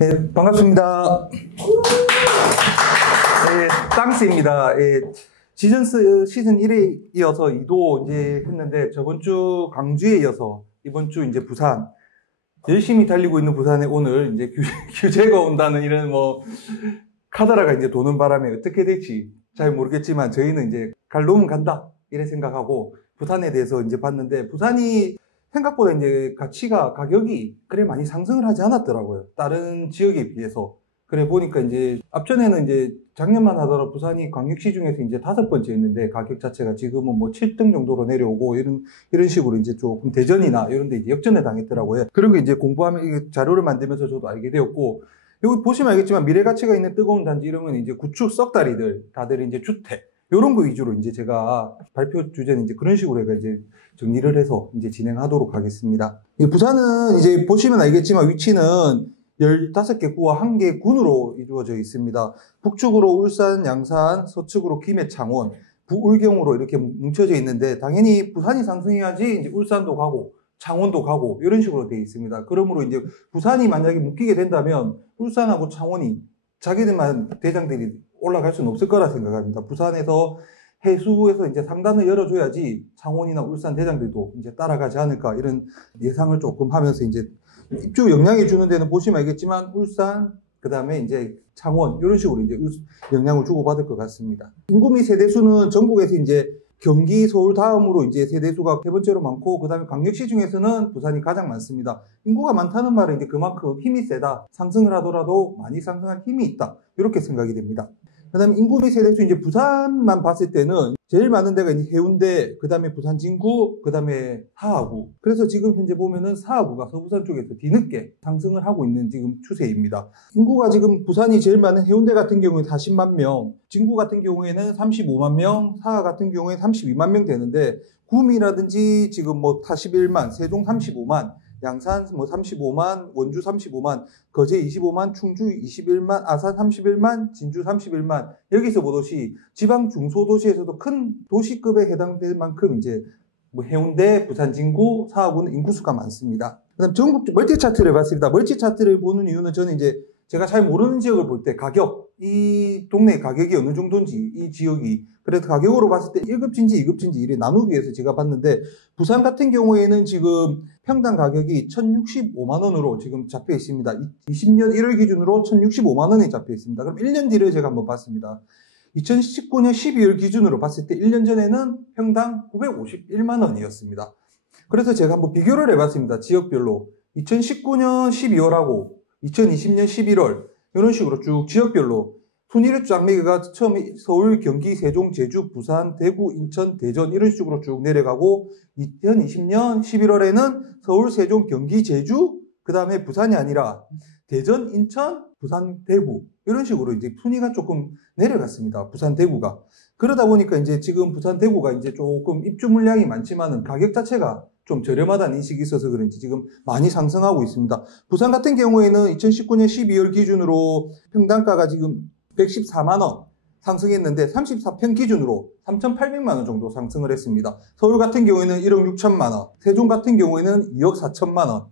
네, 반갑습니다. 네, 땅스입니다. 예, 시즌 1에 이어서 2도 이제 했는데, 저번 주 광주에 이어서 이번 주 이제 부산, 열심히 달리고 있는 부산에 오늘 이제 규제가 온다는 이런 카더라가 이제 도는 바람에 어떻게 될지 잘 모르겠지만, 저희는 이제 갈 놈은 간다, 이래 생각하고 부산에 대해서 이제 봤는데, 부산이 생각보다 이제 가격이 그래 많이 상승을 하지 않았더라고요. 다른 지역에 비해서. 그래 보니까 이제 앞전에는 이제 작년만 하더라도 부산이 광역시 중에서 이제 5번째였는데, 가격 자체가 지금은 7등 정도로 내려오고 이런 식으로 이제 조금 대전이나 이런 데 이제 역전을 당했더라고요. 그런 거 이제 공부하면 자료를 만들면서 저도 알게 되었고, 여기 보시면 알겠지만 미래 가치가 있는 뜨거운 단지 이런 건 이제 구축 썩다리들, 다들 이제 주택, 요런 거 위주로 이제 제가 발표 주제는 이제 그런 식으로 해가 이제 정리를 해서 이제 진행하도록 하겠습니다. 부산은 이제 보시면 알겠지만 위치는 15개 구와 1개 군으로 이루어져 있습니다. 북측으로 울산, 양산, 서측으로 김해, 창원, 부울경으로 이렇게 뭉쳐져 있는데, 당연히 부산이 상승해야지 이제 울산도 가고 창원도 가고 이런 식으로 되어 있습니다. 그러므로 이제 부산이 만약에 묶이게 된다면 울산하고 창원이 자기들만 대장들이 올라갈 수는 없을 거라 생각합니다. 부산에서 해수에서 이제 상단을 열어줘야지 창원이나 울산 대장들도 이제 따라가지 않을까, 이런 예상을 조금 하면서 이제 입주 영향을 주는 데는 보시면 알겠지만 울산, 그 다음에 이제 창원, 이런 식으로 이제 영향을 주고받을 것 같습니다. 인구 및 세대수는 전국에서 이제 경기, 서울 다음으로 이제 세대수가 3번째로 많고, 그 다음에 광역시 중에서는 부산이 가장 많습니다. 인구가 많다는 말은 이제 그만큼 힘이 세다, 상승을 하더라도 많이 상승할 힘이 있다, 이렇게 생각이 됩니다. 그 다음에 인구 및 세대수, 이제 부산만 봤을 때는 제일 많은 데가 이제 해운대, 그 다음에 부산 진구, 그 다음에 사하구. 그래서 지금 현재 보면은 사하구가 서부산 쪽에서 뒤늦게 상승을 하고 있는 지금 추세입니다. 인구가 지금 부산이 제일 많은 해운대 같은 경우에 40만 명, 진구 같은 경우에는 35만 명, 사하 같은 경우에는 32만 명 되는데, 구미라든지 지금 41만, 세종 35만, 양산 35만, 원주 35만, 거제 25만, 충주 21만, 아산 31만, 진주 31만. 여기서 보듯이 지방 중소도시에서도 큰 도시급에 해당될 만큼 이제 해운대, 부산 진구, 사하구는 인구수가 많습니다. 그다음 전국 멀티 차트를 봤습니다. 멀티 차트를 보는 이유는 저는 이제 제가 잘 모르는 지역을 볼 때 이 동네 가격이 어느 정도인지, 이 지역이, 그래서 가격으로 봤을 때 1급진지 2급진지 이래 나누기 위해서 제가 봤는데, 부산 같은 경우에는 지금 평당 가격이 1,065만원으로 지금 잡혀 있습니다. 20년 1월 기준으로 1,065만원이 잡혀 있습니다. 그럼 1년 뒤를 제가 한번 봤습니다. 2019년 12월 기준으로 봤을 때 1년 전에는 평당 951만원이었습니다. 그래서 제가 한번 비교를 해봤습니다. 지역별로. 2019년 12월하고 2020년 11월, 이런 식으로 쭉 지역별로 순위를 쫙 매기가 처음에 서울, 경기, 세종, 제주, 부산, 대구, 인천, 대전 이런 식으로 쭉 내려가고, 2020년 11월에는 서울, 세종, 경기, 제주, 그 다음에 부산이 아니라 대전, 인천, 부산, 대구 이런 식으로 이제 순위가 조금 내려갔습니다. 부산, 대구가. 그러다 보니까 이제 지금 부산, 대구가 이제 조금 입주 물량이 많지만은 가격 자체가 좀 저렴하다는 인식이 있어서 그런지 지금 많이 상승하고 있습니다. 부산 같은 경우에는 2019년 12월 기준으로 평당가가 지금 114만원 상승했는데, 34평 기준으로 3,800만원 정도 상승을 했습니다. 서울 같은 경우에는 1억 6천만원, 세종 같은 경우에는 2억 4천만원,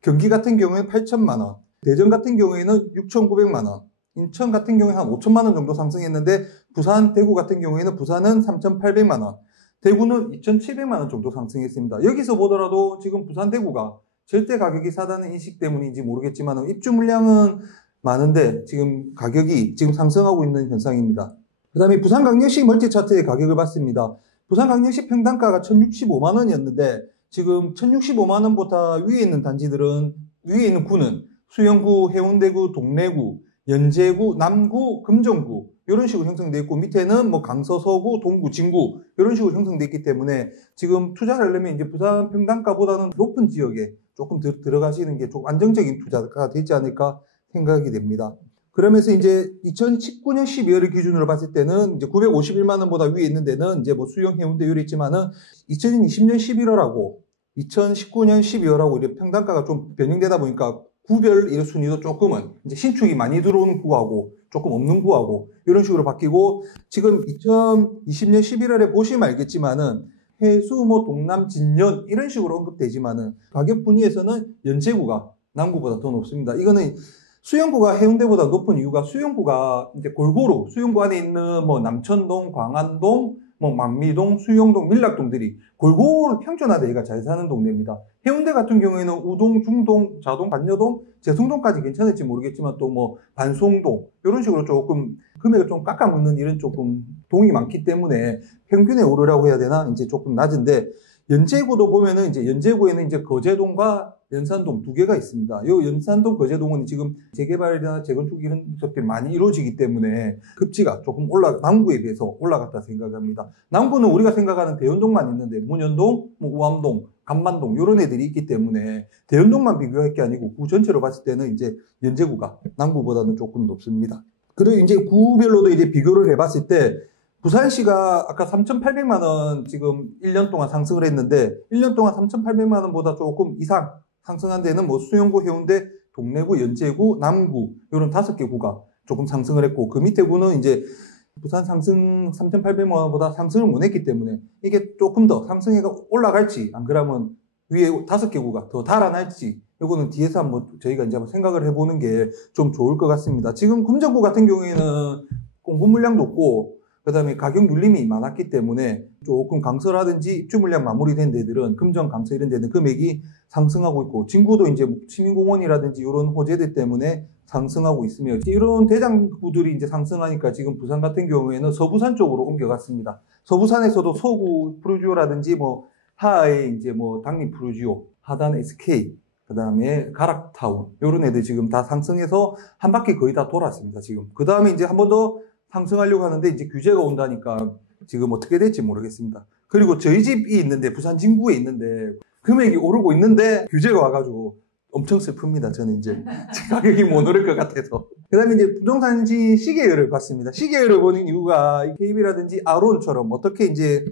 경기 같은 경우에는 8천만원, 대전 같은 경우에는 6,900만원, 인천 같은 경우에는 한 5천만원 정도 상승했는데, 부산, 대구 같은 경우에는 부산은 3,800만원, 대구는 2,700만원 정도 상승했습니다. 여기서 보더라도 지금 부산, 대구가 절대 가격이 싸다는 인식 때문인지 모르겠지만 입주 물량은 많은데 지금 가격이 지금 상승하고 있는 현상입니다. 그 다음에 부산광역시 멀티차트의 가격을 봤습니다. 부산광역시 평당가가 1,065만원이었는데 지금 1,065만원보다 위에 있는 단지들은, 위에 있는 구는 수영구, 해운대구, 동래구, 연제구, 남구, 금정구 이런 식으로 형성되어 있고, 밑에는 강서, 서구, 동구, 진구 이런 식으로 형성되어 있기 때문에 지금 투자를 하려면 이제 부산 평당가보다는 높은 지역에 조금 들어가시는 게 좀 안정적인 투자가 되지 않을까 생각이 됩니다. 그러면서 이제 2019년 12월을 기준으로 봤을 때는 이제 951만원보다 위에 있는 데는 이제 수영, 해운대 이래 있지만은 2020년 11월하고 2019년 12월하고 이렇게 평당가가 좀 변형되다 보니까 구별 이런 순위도 조금은 이제 신축이 많이 들어오는 구하고 조금 없는 구하고 이런 식으로 바뀌고, 지금 2020년 11월에 보시면 알겠지만은 해수, 동남, 진연 이런 식으로 언급되지만은 가격 분위에서는 연제구가 남구보다 더 높습니다. 이거는 수용구가 해운대보다 높은 이유가 수용구가 이제 골고루 수용구 안에 있는 뭐 남천동, 광안동, 뭐 망미동, 수용동, 밀락동들이 골고루 평준화되기가 잘 사는 동네입니다. 해운대 같은 경우에는 우동, 중동, 자동, 반여동, 재송동까지 괜찮을지 모르겠지만 또 뭐 반송동 이런 식으로 조금 금액을 좀 깎아먹는 이런 조금 동이 많기 때문에 평균에 오르라고 해야 되나 이제 조금 낮은데 연제구도 보면은 이제 연제구에는 이제 거제동과 연산동 두 개가 있습니다. 요 연산동, 거제동은 지금 재개발이나 재건축 이런 것들이 많이 이루어지기 때문에 급지가 조금 남구에 비해서 올라갔다 생각합니다. 남구는 우리가 생각하는 대연동만 있는데 문현동, 뭐 우암동, 감만동 이런 애들이 있기 때문에 대연동만 비교할 게 아니고 구 전체로 봤을 때는 이제 연제구가 남구보다는 조금 높습니다. 그리고 이제 구별로도 이제 비교를 해봤을 때 부산시가 아까 3,800만 원 지금 1년 동안 상승을 했는데 1년 동안 3,800만 원보다 조금 이상 상승한 데는 뭐 수영구, 해운대, 동래구, 연제구, 남구 이런 5개 구가 조금 상승을 했고 그 밑에 구는 이제 부산 상승 3,800만 원보다 상승을 못 했기 때문에 이게 조금 더 상승해가 올라갈지 안 그러면 위에 5개 구가 더 달아날지 이거는 뒤에서 한번 저희가 이제 한번 생각을 해보는 게 좀 좋을 것 같습니다. 지금 금정구 같은 경우에는 공급 물량도 없고 그 다음에 가격 눌림이 많았기 때문에 조금 강서라든지 입주 물량 마무리된 데들은 금정, 강서 이런 데는 금액이 상승하고 있고 진구도 이제 시민공원이라든지 이런 호재들 때문에 상승하고 있으며 이런 대장구들이 이제 상승하니까 지금 부산 같은 경우에는 서부산 쪽으로 옮겨갔습니다. 서부산에서도 서구 프루지오라든지 뭐 하하의 이제 뭐 당리 프루지오, 하단 SK, 그 다음에 가락타운 이런 애들 지금 다 상승해서 한 바퀴 거의 다 돌았습니다. 지금 그 다음에 이제 한 번 더 상승하려고 하는데 이제 규제가 온다니까 지금 어떻게 될지 모르겠습니다. 그리고 저희 집이 있는데 부산 진구에 있는데 금액이 오르고 있는데 규제가 와가지고 엄청 슬픕니다. 저는 이제 가격이 못 오를 것 같아서. 그 다음에 이제 부동산시 시계열을 봤습니다. 시계열을 보는 이유가 KB라든지 아론처럼 어떻게 이제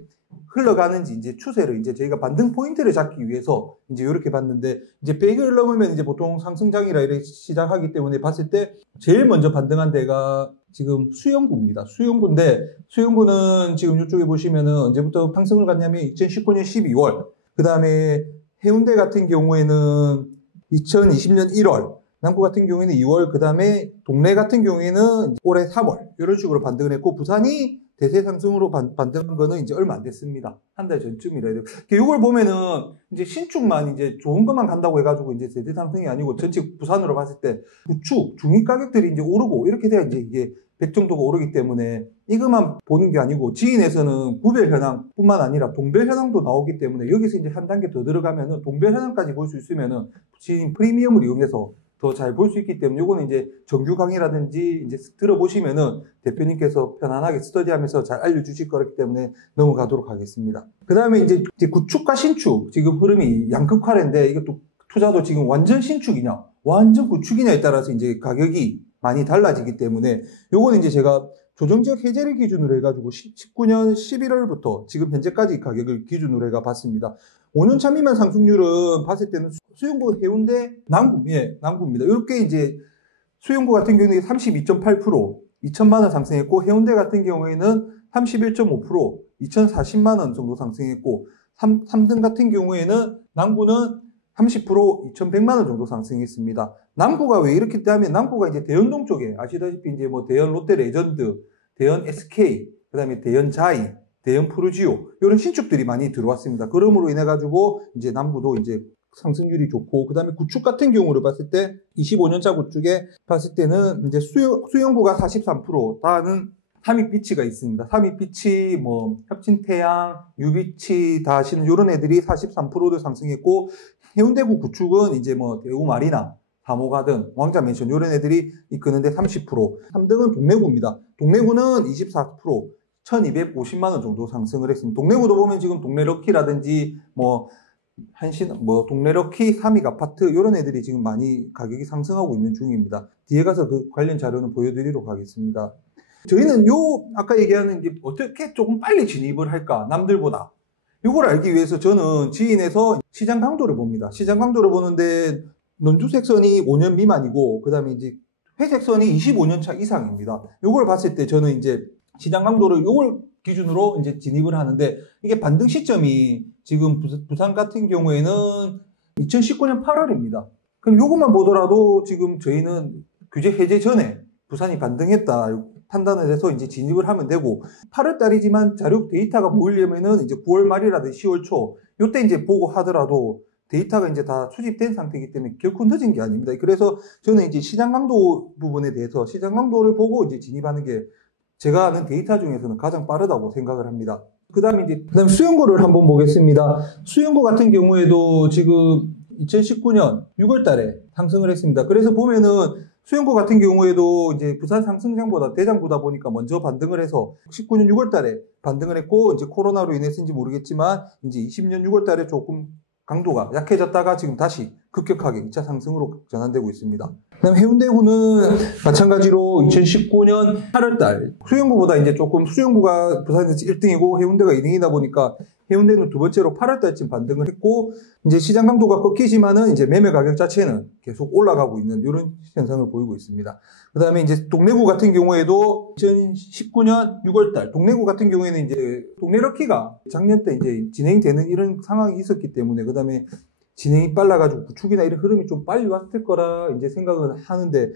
흘러가는지 이제 추세를 이제 저희가 반등 포인트를 잡기 위해서 이제 이렇게 봤는데 이제 100을 넘으면 이제 보통 상승장이라 이렇게 시작하기 때문에 봤을 때 제일 먼저 반등한 데가 지금 수영구입니다. 수영구인데 수영구는 지금 이쪽에 보시면은 언제부터 상승을 갔냐면 2019년 12월 그 다음에 해운대 같은 경우에는 2020년 1월 남구 같은 경우에는 2월 그 다음에 동래 같은 경우에는 올해 3월 이런 식으로 반등을 했고 부산이 대세 상승으로 반등한 거는 이제 얼마 안 됐습니다. 한 달 전쯤이라 해요. 이걸 보면은 이제 신축만 이제 좋은 것만 간다고 해가지고 이제 대세 상승이 아니고 전체 부산으로 봤을 때 구축, 중위 가격들이 이제 오르고 이렇게 돼야 이제 이게 100 정도가 오르기 때문에 이것만 보는 게 아니고 지인에서는 구별 현황뿐만 아니라 동별 현황도 나오기 때문에 여기서 이제 한 단계 더 들어가면은 동별 현황까지 볼 수 있으면은 지인 프리미엄을 이용해서 더 잘 볼 수 있기 때문에 이거는 이제 정규 강의라든지 이제 들어보시면은 대표님께서 편안하게 스터디하면서 잘 알려주실 거기 때문에 넘어가도록 하겠습니다. 그 다음에 이제 구축과 신축 지금 흐름이 양극화인데 이것도 투자도 지금 완전 신축이냐 완전 구축이냐에 따라서 이제 가격이 많이 달라지기 때문에 요거는 이제 제가 조정지역 해제를 기준으로 해가지고 19년 11월부터 지금 현재까지 가격을 기준으로 해가 봤습니다. 5년차 미만 상승률은 봤을 때는 수용구 해운대 남구입니다. 이렇게 이제 수용구 같은 경우는 32.8%, 2천만 원 상승했고 해운대 같은 경우에는 31.5%, 2,040만 원 정도 상승했고 3등 같은 경우에는 남구는 30%, 2,100만 원 정도 상승했습니다. 남구가 왜 이렇게 되냐면 남구가 이제 대연동 쪽에 아시다시피 이제 뭐 대연 롯데 레전드, 대연 SK, 그다음에 대연 자이, 대연 프루지오 이런 신축들이 많이 들어왔습니다. 그러므로 인해 가지고 이제 남구도 이제 상승률이 좋고 그다음에 구축 같은 경우를 봤을 때 25년차 구축에 봤을 때는 이제 수용구가 43%, 다는 삼익비치가 있습니다. 삼익비치, 뭐 협진태양, 유비치 다 하시는 이런 애들이 43%도 상승했고 해운대구 구축은 이제 뭐 대우마리나, 다모가든, 왕자맨션 이런 애들이 이끄는데 30%. 3등은 동래구입니다. 동래구는 24%, 1,250만 원 정도 상승을 했습니다. 동래구도 보면 지금 동래럭키라든지 뭐 동래럭키, 삼익아파트 이런 애들이 지금 많이 가격이 상승하고 있는 중입니다. 뒤에 가서 그 관련 자료는 보여드리도록 하겠습니다. 저희는 아까 얘기하는 게 어떻게 조금 빨리 진입을 할까, 남들보다. 이걸 알기 위해서 저는 지인에서 시장 강도를 봅니다. 시장 강도를 보는데 논주색선이 5년 미만이고 그 다음에 이제 회색선이 25년 차 이상입니다. 이걸 봤을 때 저는 이제 시장 강도를 이걸 기준으로 이제 진입을 하는데 이게 반등 시점이 지금 부산 같은 경우에는 2019년 8월입니다. 그럼 이것만 보더라도 지금 저희는 규제 해제 전에 부산이 반등했다 판단을 해서 이제 진입을 하면 되고 8월 달이지만 자료 데이터가 모이려면은 이제 9월 말이라든지 10월 초 요때 이제 보고 하더라도 데이터가 이제 다 수집된 상태이기 때문에 결코 늦은 게 아닙니다. 그래서 저는 이제 시장 강도 부분에 대해서 시장 강도를 보고 이제 진입하는 게 제가 아는 데이터 중에서는 가장 빠르다고 생각을 합니다. 그다음에 수연고를 한번 보겠습니다. 수연고 같은 경우에도 지금 2019년 6월 달에 상승을 했습니다. 그래서 보면은 수연고 같은 경우에도 이제 부산 상승장보다 대장보다 보니까 먼저 반등을 해서 19년 6월 달에 반등을 했고 이제 코로나로 인해서인지 모르겠지만 이제 20년 6월 달에 조금 강도가 약해졌다가 지금 다시 급격하게 2차 상승으로 전환되고 있습니다. 그다음 해운대구는 마찬가지로 2019년 8월달 수영구보다 이제 조금 수영구가 부산에서 1등이고 해운대가 2등이다 보니까 해운대는 두 번째로 8월달쯤 반등을 했고 이제 시장 강도가 꺾이지만은 이제 매매 가격 자체는 계속 올라가고 있는 이런 현상을 보이고 있습니다. 그다음에 이제 동래구 같은 경우에도 2019년 6월달 동래구 같은 경우에는 이제 동래럭키가 작년 때 이제 진행되는 이런 상황이 있었기 때문에 그다음에 진행이 빨라가지고 구축이나 이런 흐름이 좀 빨리 왔을 거라 이제 생각을 하는데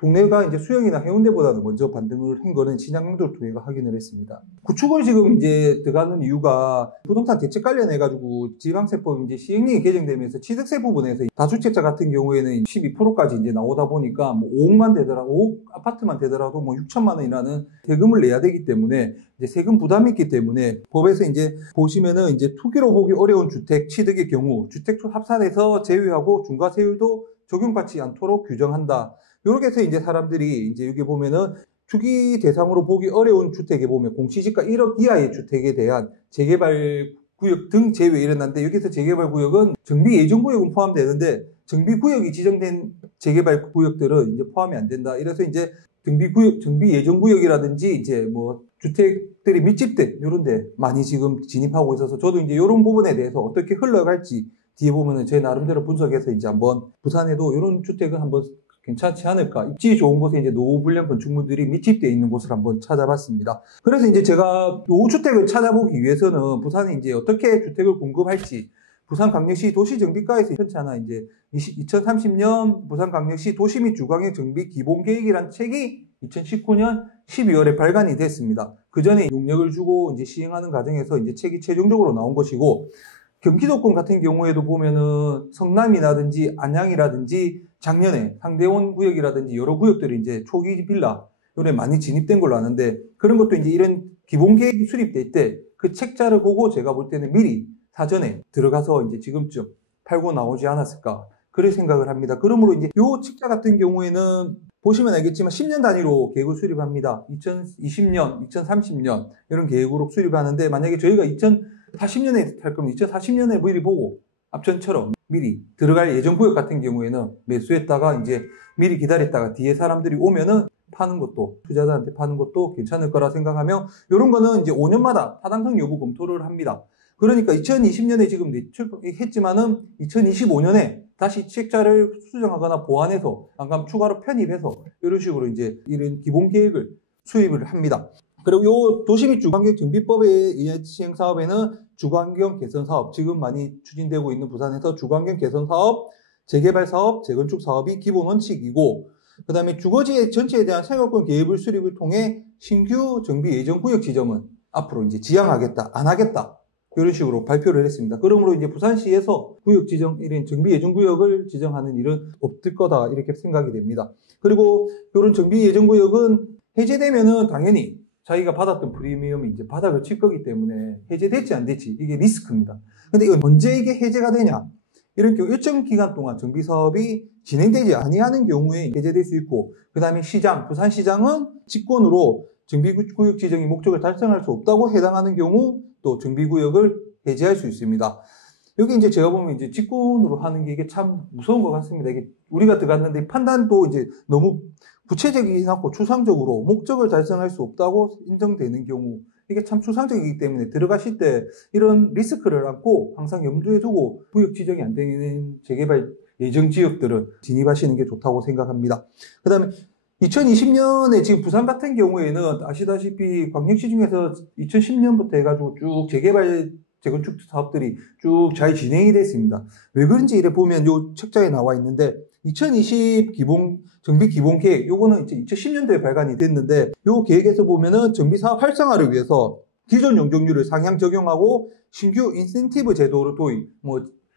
동래가 이제 수영이나 해운대보다는 먼저 반등을 한 거는 시장 강도를 통해 확인을 했습니다. 구축을 지금 이제 들어가는 이유가 부동산 대책 관련해가지고 지방세법 이제 시행령이 개정되면서 취득세 부분에서 다주택자 같은 경우에는 12%까지 이제 나오다 보니까 뭐 5억만 되더라도 5억 아파트만 되더라도 뭐 6천만 원이라는 세금을 내야 되기 때문에 이제 세금 부담이 있기 때문에 법에서 이제 보시면은 이제 투기로 보기 어려운 주택 취득의 경우 주택 합산에서 제외하고 중과세율도 적용받지 않도록 규정한다. 이렇게 해서 이제 사람들이 이제 여기 보면은 투기 대상으로 보기 어려운 주택에 보면 공시지가 1억 이하의 주택에 대한 재개발 구역 등 제외 이랬는데 여기서 재개발 구역은 정비 예정 구역은 포함되는데 정비 구역이 지정된 재개발 구역들은 이제 포함이 안 된다. 이래서 이제 정비 예정 구역이라든지 이제 뭐 주택들이 밀집된 이런 데 많이 지금 진입하고 있어서 저도 이제 이런 부분에 대해서 어떻게 흘러갈지 뒤에 보면은 제 나름대로 분석해서 이제 한번 부산에도 이런 주택은 한번 괜찮지 않을까. 입지 좋은 곳에 이제 노후불량 건축물들이 밀집되어 있는 곳을 한번 찾아봤습니다. 그래서 이제 제가 노후주택을 찾아보기 위해서는 부산에 이제 어떻게 주택을 공급할지 부산광역시 도시정비과에서 현차나 이제 2030년 부산광역시 도시 및 주광역 정비 기본계획이란 책이 2019년 12월에 발간이 됐습니다. 그 전에 용역을 주고 이제 시행하는 과정에서 이제 책이 최종적으로 나온 것이고 경기도권 같은 경우에도 보면은 성남이라든지 안양이라든지 작년에 상대원 구역이라든지 여러 구역들이 이제 초기 빌라 요래 많이 진입된 걸로 아는데 그런 것도 이제 이런 기본 계획이 수립될 때 그 책자를 보고 제가 볼 때는 미리 사전에 들어가서 이제 지금쯤 팔고 나오지 않았을까 그런 생각을 합니다. 그러므로 이제 요 책자 같은 경우에는 보시면 알겠지만 10년 단위로 계획을 수립합니다. 2020년, 2030년 이런 계획으로 수립하는데 만약에 저희가 2040년에 할 거면 2040년에 미리 보고 앞전처럼 미리 들어갈 예정 구역 같은 경우에는 매수했다가 이제 미리 기다렸다가 뒤에 사람들이 오면은 파는 것도 투자자한테 파는 것도 괜찮을 거라 생각하며 이런 거는 이제 5년마다 타당성 여부 검토를 합니다. 그러니까 2020년에 지금 내출했지만은 2025년에 다시 책자를 수정하거나 보완해서 안감 추가로 편입해서 이런 식으로 이제 이런 기본 계획을 수립을 합니다. 그리고 요 도시 및 주거환경 정비법에 의한 시행 사업에는 주거환경 개선 사업, 지금 많이 추진되고 있는 부산에서 주거환경 개선 사업, 재개발 사업, 재건축 사업이 기본 원칙이고, 그 다음에 주거지 전체에 대한 생활권 계획을 수립을 통해 신규 정비 예정 구역 지정은 앞으로 이제 지양하겠다, 안 하겠다. 이런 식으로 발표를 했습니다. 그러므로 이제 부산시에서 구역 지정, 이런 정비 예정 구역을 지정하는 일은 없을 거다. 이렇게 생각이 됩니다. 그리고 이런 정비 예정 구역은 해제되면은 당연히 자기가 받았던 프리미엄이 이제 바닥을 칠 거기 때문에 해제될지 안 될지 이게 리스크입니다. 근데 이건 언제 이게 해제가 되냐? 이런 경우 일정 기간 동안 정비 사업이 진행되지 아니하는 경우에 해제될 수 있고, 그 다음에 시장, 부산시장은 직권으로 정비구역 지정이 목적을 달성할 수 없다고 해당하는 경우 또 정비구역을 해제할 수 있습니다. 여기 이제 제가 보면 이제 직권으로 하는 게 이게 참 무서운 것 같습니다. 이게 우리가 들어갔는데 판단도 이제 너무 구체적이지 않고 추상적으로 목적을 달성할 수 없다고 인정되는 경우 이게 참 추상적이기 때문에 들어가실 때 이런 리스크를 안고 항상 염두에 두고 구역 지정이 안 되는 재개발 예정 지역들은 진입하시는 게 좋다고 생각합니다. 그 다음에 2020년에 지금 부산 같은 경우에는 아시다시피 광역시 중에서 2010년부터 해가지고 쭉 재개발 재건축 사업들이 쭉 잘 진행이 됐습니다. 왜 그런지 이래 보면 요 책자에 나와 있는데 2020 정비 기본 계획, 요거는 이제 2010년도에 발간이 됐는데 요 계획에서 보면은 정비 사업 활성화를 위해서 기존 용적률을 상향 적용하고 신규 인센티브 제도를 도입,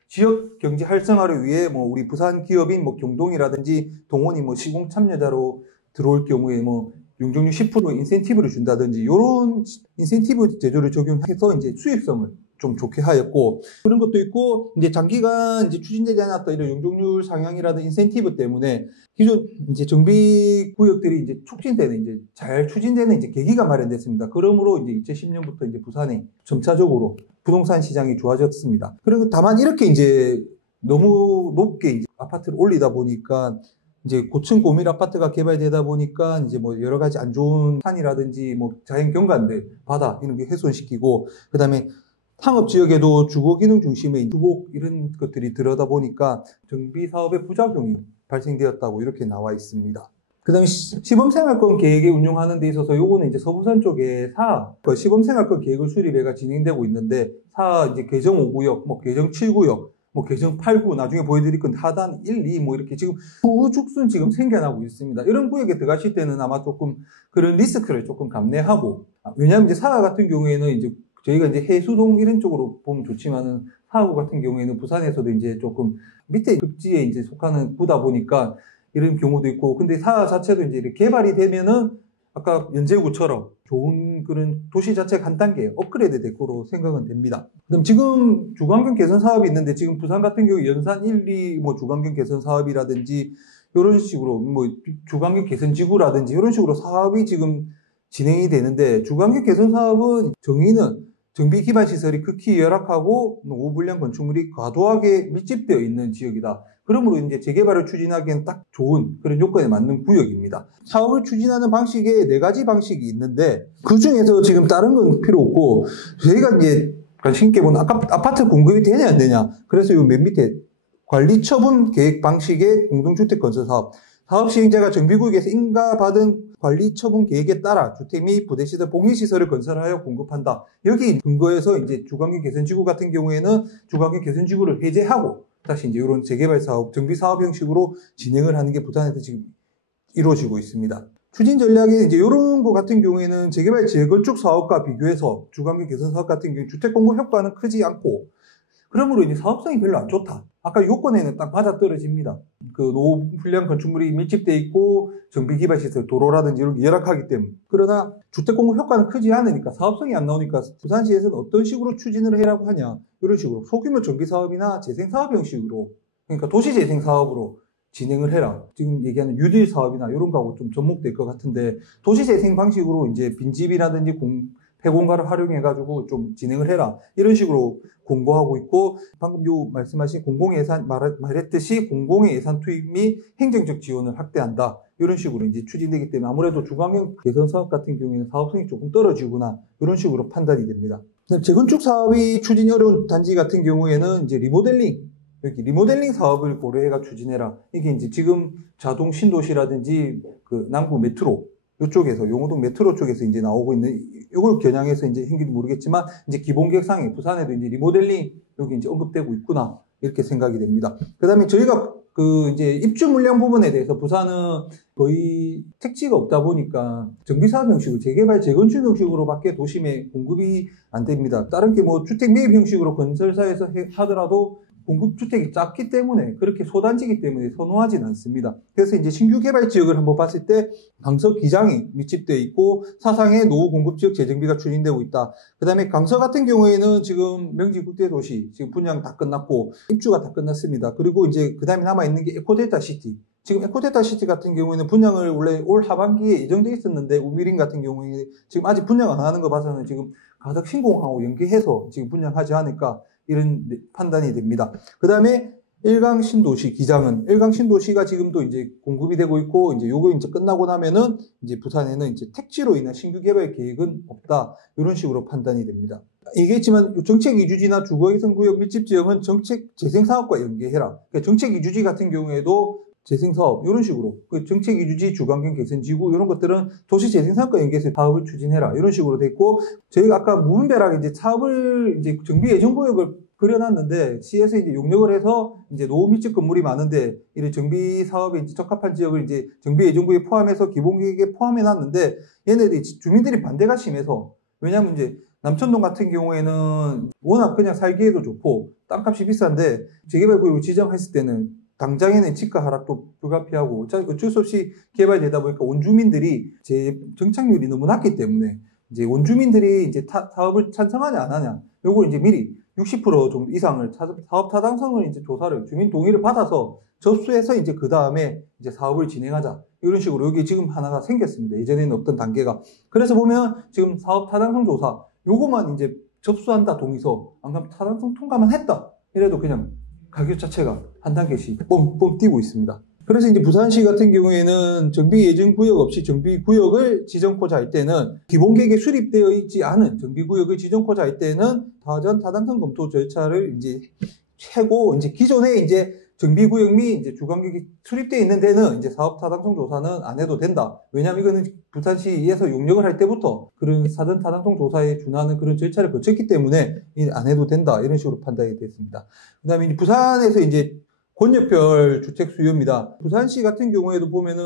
지역 경제 활성화를 위해 우리 부산 기업인 경동이라든지 동원이 시공 참여자로 들어올 경우에 용적률 10% 인센티브를 준다든지 이런 인센티브 제도를 적용해서 이제 수익성을 좀 좋게 하였고, 그런 것도 있고, 이제 장기간 이제 추진되지 않았던 이런 용적률 상향이라든 인센티브 때문에 기존 이제 정비 구역들이 이제 촉진되는, 이제 잘 추진되는 이제 계기가 마련됐습니다. 그러므로 이제 2010년부터 이제 부산이 점차적으로 부동산 시장이 좋아졌습니다. 그리고 다만 이렇게 이제 너무 높게 이제 아파트를 올리다 보니까 이제 고층 고밀 아파트가 개발되다 보니까 이제 여러 가지 안 좋은 산이라든지 자연 경관들, 바다 이런 게 훼손시키고, 그 다음에 상업 지역에도 주거 기능 중심의 주복 이런 것들이 들어다 보니까 정비 사업의 부작용이 발생되었다고 이렇게 나와 있습니다. 그 다음에 시범생활권 계획을 운용하는 데 있어서 요거는 이제 서부산 쪽에 시범생활권 계획을 수립해가 진행되고 있는데 이제 개정 5구역, 개정 7구역, 개정 8구 나중에 보여드릴 건데 하단 1, 2 이렇게 지금 후죽순 지금 생겨나고 있습니다. 이런 구역에 들어가실 때는 아마 조금 그런 리스크를 조금 감내하고, 왜냐하면 이제 사하 같은 경우에는 이제 저희가 이제 해수동 이런 쪽으로 보면 좋지만은 사하구 같은 경우에는 부산에서도 이제 조금 밑에 급지에 이제 속하는 구다 보니까 이런 경우도 있고, 근데 사하 자체도 이제 이렇게 개발이 되면은 아까 연제구처럼 좋은 그런 도시 자체가 한 단계 업그레이드 될 거로 생각은 됩니다. 그럼 지금 주거환경 개선 사업이 있는데 지금 부산 같은 경우 연산 1, 2 주거환경 개선 사업이라든지 이런 식으로 주거환경 개선 지구라든지 이런 식으로 사업이 지금 진행이 되는데, 주거환경 개선 사업은 정의는 정비 기반 시설이 극히 열악하고 노후불량 건축물이 과도하게 밀집되어 있는 지역이다. 그러므로 이제 재개발을 추진하기엔 딱 좋은 그런 요건에 맞는 구역입니다. 사업을 추진하는 방식에 4가지 방식이 있는데 그 중에서 지금 다른 건 필요 없고, 저희가 이제 쉽게 보는 아파트 공급이 되냐 안 되냐. 그래서 요 맨 밑에 관리 처분 계획 방식의 공동주택 건설 사업. 사업 시행자가 정비구역에서 인가받은 관리 처분 계획에 따라 주택 및 부대시설, 복리시설을 건설하여 공급한다. 여기 근거해서 이제 주거환경 개선지구 같은 경우에는 주거환경 개선지구를 해제하고 다시 이제 이런 재개발 사업, 정비 사업 형식으로 진행을 하는 게 부산에서 지금 이루어지고 있습니다. 추진 전략에 이제 이런 거 같은 경우에는 재개발 재건축 사업과 비교해서 주거환경 개선 사업 같은 경우 주택 공급 효과는 크지 않고, 그러므로 이제 사업성이 별로 안 좋다. 아까 요건에는 딱 맞아떨어집니다. 그 노후불량 건축물이 밀집돼 있고 정비기반시설, 도로라든지 이런 게 열악하기 때문에. 그러나 주택 공급 효과는 크지 않으니까 사업성이 안 나오니까 부산시에서는 어떤 식으로 추진을 해라고 하냐, 이런 식으로 소규모 정비사업이나 재생사업 형식으로, 그러니까 도시재생사업으로 진행을 해라. 지금 얘기하는 뉴딜 사업이나 이런 거하고 좀 접목될 것 같은데, 도시재생 방식으로 이제 빈집이라든지 폐공가를 활용해가지고 좀 진행을 해라. 이런 식으로 공고하고 있고, 방금 말씀하신 공공예산, 말했듯이 공공의 예산 투입 및 행정적 지원을 확대한다. 이런 식으로 이제 추진되기 때문에 아무래도 주거환경 개선 사업 같은 경우에는 사업성이 조금 떨어지구나. 이런 식으로 판단이 됩니다. 재건축 사업이 추진이 어려운 단지 같은 경우에는 이제 리모델링 사업을 고려해가 추진해라. 이게 이제 지금 자동 신도시라든지 그 남구 메트로 이쪽에서 용호동 메트로 쪽에서 이제 나오고 있는, 이걸 겨냥해서 이제 행기도 모르겠지만 이제 기본계획상에 부산에도 이제 리모델링 여기 이제 언급되고 있구나, 이렇게 생각이 됩니다. 그 다음에 저희가 그 이제 입주 물량 부분에 대해서 부산은 거의 택지가 없다 보니까 정비사업 형식으로 재개발 재건축 형식으로밖에 도심에 공급이 안 됩니다. 다른 게 주택 매입 형식으로 건설사에서 하더라도 공급주택이 작기 때문에, 그렇게 소단지기 때문에 선호하진 않습니다. 그래서 이제 신규 개발 지역을 한번 봤을 때 강서 기장이 밀집되어 있고 사상의 노후 공급 지역 재정비가 추진되고 있다. 그 다음에 강서 같은 경우에는 지금 명지국제도시 지금 분양 다 끝났고 입주가 다 끝났습니다. 그리고 이제 그 다음에 남아있는 게 에코델타시티. 지금 에코델타시티 같은 경우에는 분양을 원래 올 하반기에 예정돼 있었는데 우미린 같은 경우에 지금 아직 분양 안 하는 거 봐서는 지금 가덕 신공하고 연계해서 지금 분양하지 않을까, 이런 판단이 됩니다. 그 다음에 일강 신도시 기장은, 일강 신도시가 지금도 이제 공급이 되고 있고, 이제 요거 이제 끝나고 나면은 이제 부산에는 이제 택지로 인한 신규 개발 계획은 없다. 이런 식으로 판단이 됩니다. 얘기했지만 정책 이주지나 주거 개선 구역 밀집 지역은 정책 재생 사업과 연계해라. 그러니까 정책 이주지 같은 경우에도 재생사업 이런 식으로 그 정책 이주지 주관경 개선지구 이런 것들은 도시재생사업과 연계해서 사업을 추진해라 이런 식으로 돼 있고 저희가 아까 무분별하게 이제 사업을 이제 정비 예정구역을 그려놨는데 시에서 이제 용역을 해서 이제 노후 밀집 건물이 많은데 이런 정비 사업에 이제 적합한 지역을 이제 정비 예정구역에 포함해서 기본계획에 포함해놨는데 얘네들이 주민들이 반대가 심해서 왜냐하면 이제 남천동 같은 경우에는 워낙 그냥 살기에도 좋고 땅값이 비싼데 재개발구역을 지정했을 때는 당장에는 집가 하락도 불가피하고 어쩔 수 없이 개발되다 보니까 원주민들이 정착률이 너무 낮기 때문에 이제 원주민들이 이제 사업을 찬성하냐 안 하냐 요걸 이제 미리 60% 정도 이상을 사업 타당성을 이제 조사를 주민 동의를 받아서 접수해서 이제 그 다음에 이제 사업을 진행하자 이런 식으로 여기 지금 하나가 생겼습니다. 예전에는 없던 단계가. 그래서 보면 지금 사업 타당성 조사 요거만 이제 접수한다 동의서 안 그러면 타당성 통과만 했다 이래도 그냥 가격 자체가 한 단계씩 뻥뻥 뛰고 있습니다. 그래서 이제 부산시 같은 경우에는 정비 예정 구역 없이 정비 구역을 지정코자 할 때는 기본계획에 수립되어 있지 않은 정비 구역을 지정코자 할 때는 사전 타당성 검토 절차를 이제 최고 이제 기존에 이제 정비 구역 및 이제 주관계획이 수립되어 있는 데는 이제 사업 타당성 조사는 안 해도 된다. 왜냐하면 이거는 부산시에서 용역을 할 때부터 그런 사전 타당성 조사에 준하는 그런 절차를 거쳤기 때문에 안 해도 된다. 이런 식으로 판단이 됐습니다. 그다음에 부산에서 이제 권역별 주택 수요입니다. 부산시 같은 경우에도 보면은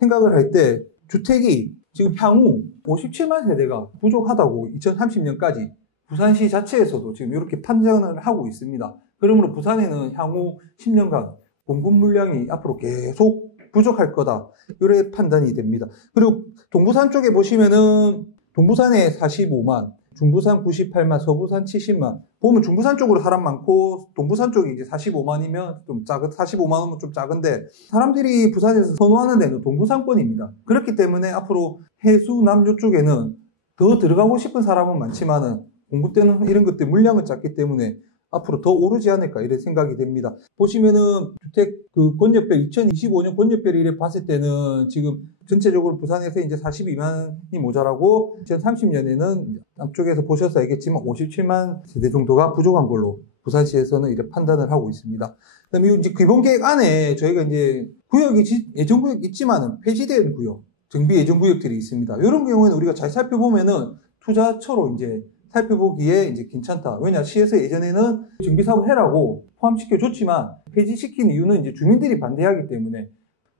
생각을 할 때 주택이 지금 향후 57만 세대가 부족하다고 2030년까지 부산시 자체에서도 지금 이렇게 판단을 하고 있습니다. 그러므로 부산에는 향후 10년간 공급 물량이 앞으로 계속 부족할 거다. 이렇게 판단이 됩니다. 그리고 동부산 쪽에 보시면은 동부산에 45만, 중부산 98만, 서부산 70만. 보면 중부산 쪽으로 사람 많고 동부산 쪽이 이제 45만이면 좀 45만원은 좀 작은데 사람들이 부산에서 선호하는 데는 동부산권입니다. 그렇기 때문에 앞으로 해수남 요쪽에는 더 들어가고 싶은 사람은 많지만은 공급되는 이런 것들 물량은 작기 때문에 앞으로 더 오르지 않을까 이런 생각이 됩니다. 보시면은 주택 그 권역별 2025년 권역별을 이래 봤을 때는 지금 전체적으로 부산에서 이제 42만이 모자라고 2030년에는 남쪽에서 보셔서 알겠지만 57만 세대 정도가 부족한 걸로 부산시에서는 이렇게 판단을 하고 있습니다. 그다음에 이제 기본계획 안에 저희가 이제 구역이 예정구역 있지만은 폐지된 구역, 정비 예정구역들이 있습니다. 이런 경우에는 우리가 잘 살펴보면은 투자처로 이제 살펴보기에 이제 괜찮다. 왜냐, 시에서 예전에는 정비사업을 해라고 포함시켜줬지만 폐지시킨 이유는 이제 주민들이 반대하기 때문에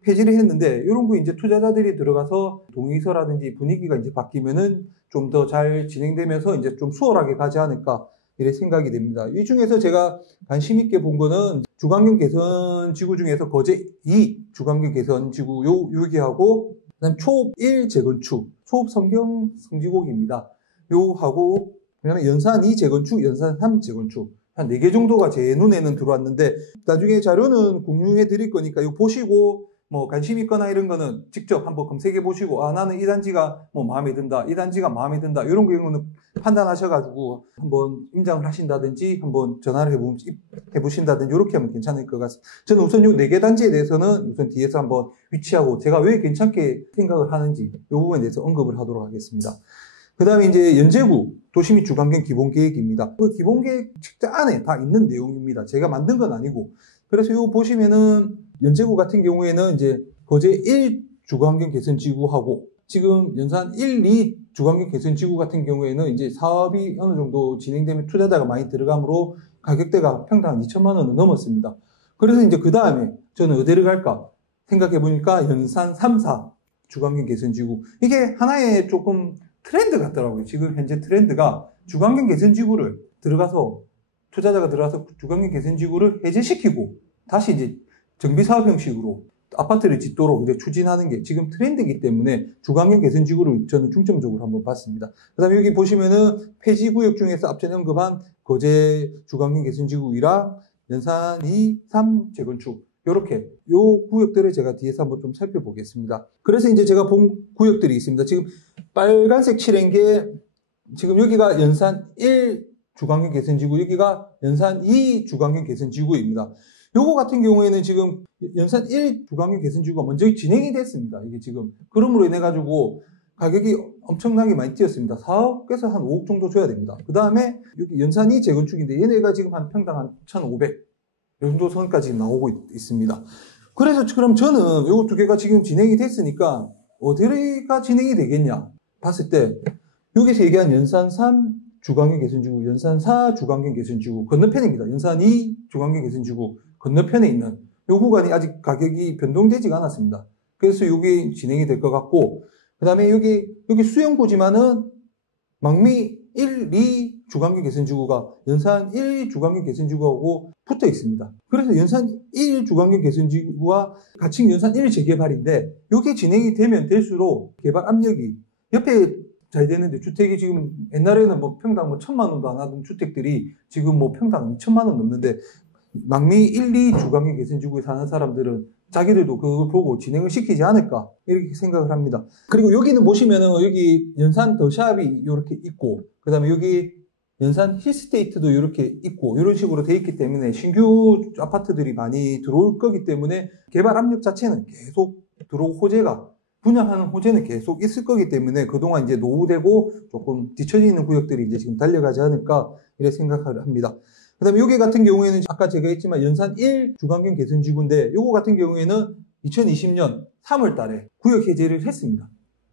폐지를 했는데 이런 거 이제 투자자들이 들어가서 동의서라든지 분위기가 이제 바뀌면은 좀 더 잘 진행되면서 이제 좀 수월하게 가지 않을까 이렇게 생각이 됩니다. 이 중에서 제가 관심 있게 본 거는 주관경 개선 지구 중에서 거제 2 주관경 개선 지구 여기하고 그다음 초읍 1 재건축, 초읍 성경 성지곡입니다. 요하고 그다음에 연산 2 재건축, 연산 3 재건축 한 4개 정도가 제 눈에는 들어왔는데 나중에 자료는 공유해 드릴 거니까 이거 보시고 뭐 관심 있거나 이런 거는 직접 한번 검색해 보시고 아 나는 이 단지가 뭐 마음에 든다, 이 단지가 마음에 든다 이런 경우는 판단하셔가지고 한번 임장을 하신다든지 한번 전화를 해보신다든지 이렇게 하면 괜찮을 것 같습니다. 저는 우선 요 4개 단지에 대해서는 우선 뒤에서 한번 위치하고 제가 왜 괜찮게 생각을 하는지 이 부분에 대해서 언급을 하도록 하겠습니다. 그 다음에 이제 연제구 도시및 주관경 기본계획입니다. 그 기본계획 책자 안에 다 있는 내용입니다. 제가 만든 건 아니고. 그래서 이거 보시면은 연제구 같은 경우에는 이제 거제 1 주관경 개선지구하고 지금 연산 1, 2 주관경 개선지구 같은 경우에는 이제 사업이 어느 정도 진행되면 투자자가 많이 들어가므로 가격대가 평당 2천만 원을 넘었습니다. 그래서 이제 그 다음에 저는 어디를 갈까 생각해 보니까 연산 3, 4 주관경 개선지구. 이게 하나의 조금 트렌드 같더라고요. 지금 현재 트렌드가 주관경 개선지구를 들어가서 투자자가 들어가서 주관경 개선지구를 해제시키고 다시 이제 정비사업 형식으로 아파트를 짓도록 이제 추진하는 게 지금 트렌드이기 때문에 주관경 개선지구를 저는 중점적으로 한번 봤습니다. 그 다음에 여기 보시면은 폐지구역 중에서 앞전 언급한 거제 주관경 개선지구 1랑 연산 2, 3 재건축 요렇게 요 구역들을 제가 뒤에서 한번 좀 살펴보겠습니다. 그래서 이제 제가 본 구역들이 있습니다. 지금 빨간색 칠한 게 지금 여기가 연산 1 주관경 개선지구, 여기가 연산 2 주관경 개선지구입니다. 요거 같은 경우에는 지금 연산 1 주관경 개선지구가 먼저 진행이 됐습니다. 이게 지금 그럼으로 인해 가지고 가격이 엄청나게 많이 뛰었습니다. 4억에서 한 5억 정도 줘야 됩니다. 그 다음에 여기 연산 2 재건축인데 얘네가 지금 한 평당 한 1,500 이 정도 선까지 나오고 있습니다. 그래서 그럼 저는 요 두 개가 지금 진행이 됐으니까 어디가 진행이 되겠냐 봤을 때 여기서 얘기한 연산 3 주간경 개선지구, 연산 4 주간경 개선지구 건너편입니다. 연산 2 주간경 개선지구 건너편에 있는 요 구간이 아직 가격이 변동되지가 않았습니다. 그래서 여기 진행이 될 것 같고, 그 다음에 여기 수영구지만은 망미 1, 2 주간경 개선지구가 연산 1 주간경 개선지구하고 붙어 있습니다. 그래서 연산 1 주간경 개선지구와 같이 연산 1 재개발인데, 이게 진행이 되면 될수록 개발 압력이 옆에 잘 되는데, 주택이 지금 옛날에는 뭐 평당 뭐 1,000만 원도 안 하던 주택들이 지금 뭐 평당 2천만 원 넘는데, 망미 1, 2 주간경 개선지구에 사는 사람들은 자기들도 그걸 보고 진행을 시키지 않을까 이렇게 생각을 합니다. 그리고 여기는 보시면은 여기 연산 더샵이 이렇게 있고, 그 다음에 여기 연산 힐스테이트도 이렇게 있고, 이런 식으로 돼 있기 때문에 신규 아파트들이 많이 들어올 거기 때문에 개발 압력 자체는 계속 들어오고, 호재가 분양하는 호재는 계속 있을 거기 때문에 그동안 이제 노후되고 조금 뒤처져 있는 구역들이 이제 지금 달려가지 않을까 이렇게 생각을 합니다. 그 다음에 여기 같은 경우에는 아까 제가 했지만 연산 1 주간경 개선지구인데, 요거 같은 경우에는 2020년 3월 달에 구역 해제를 했습니다.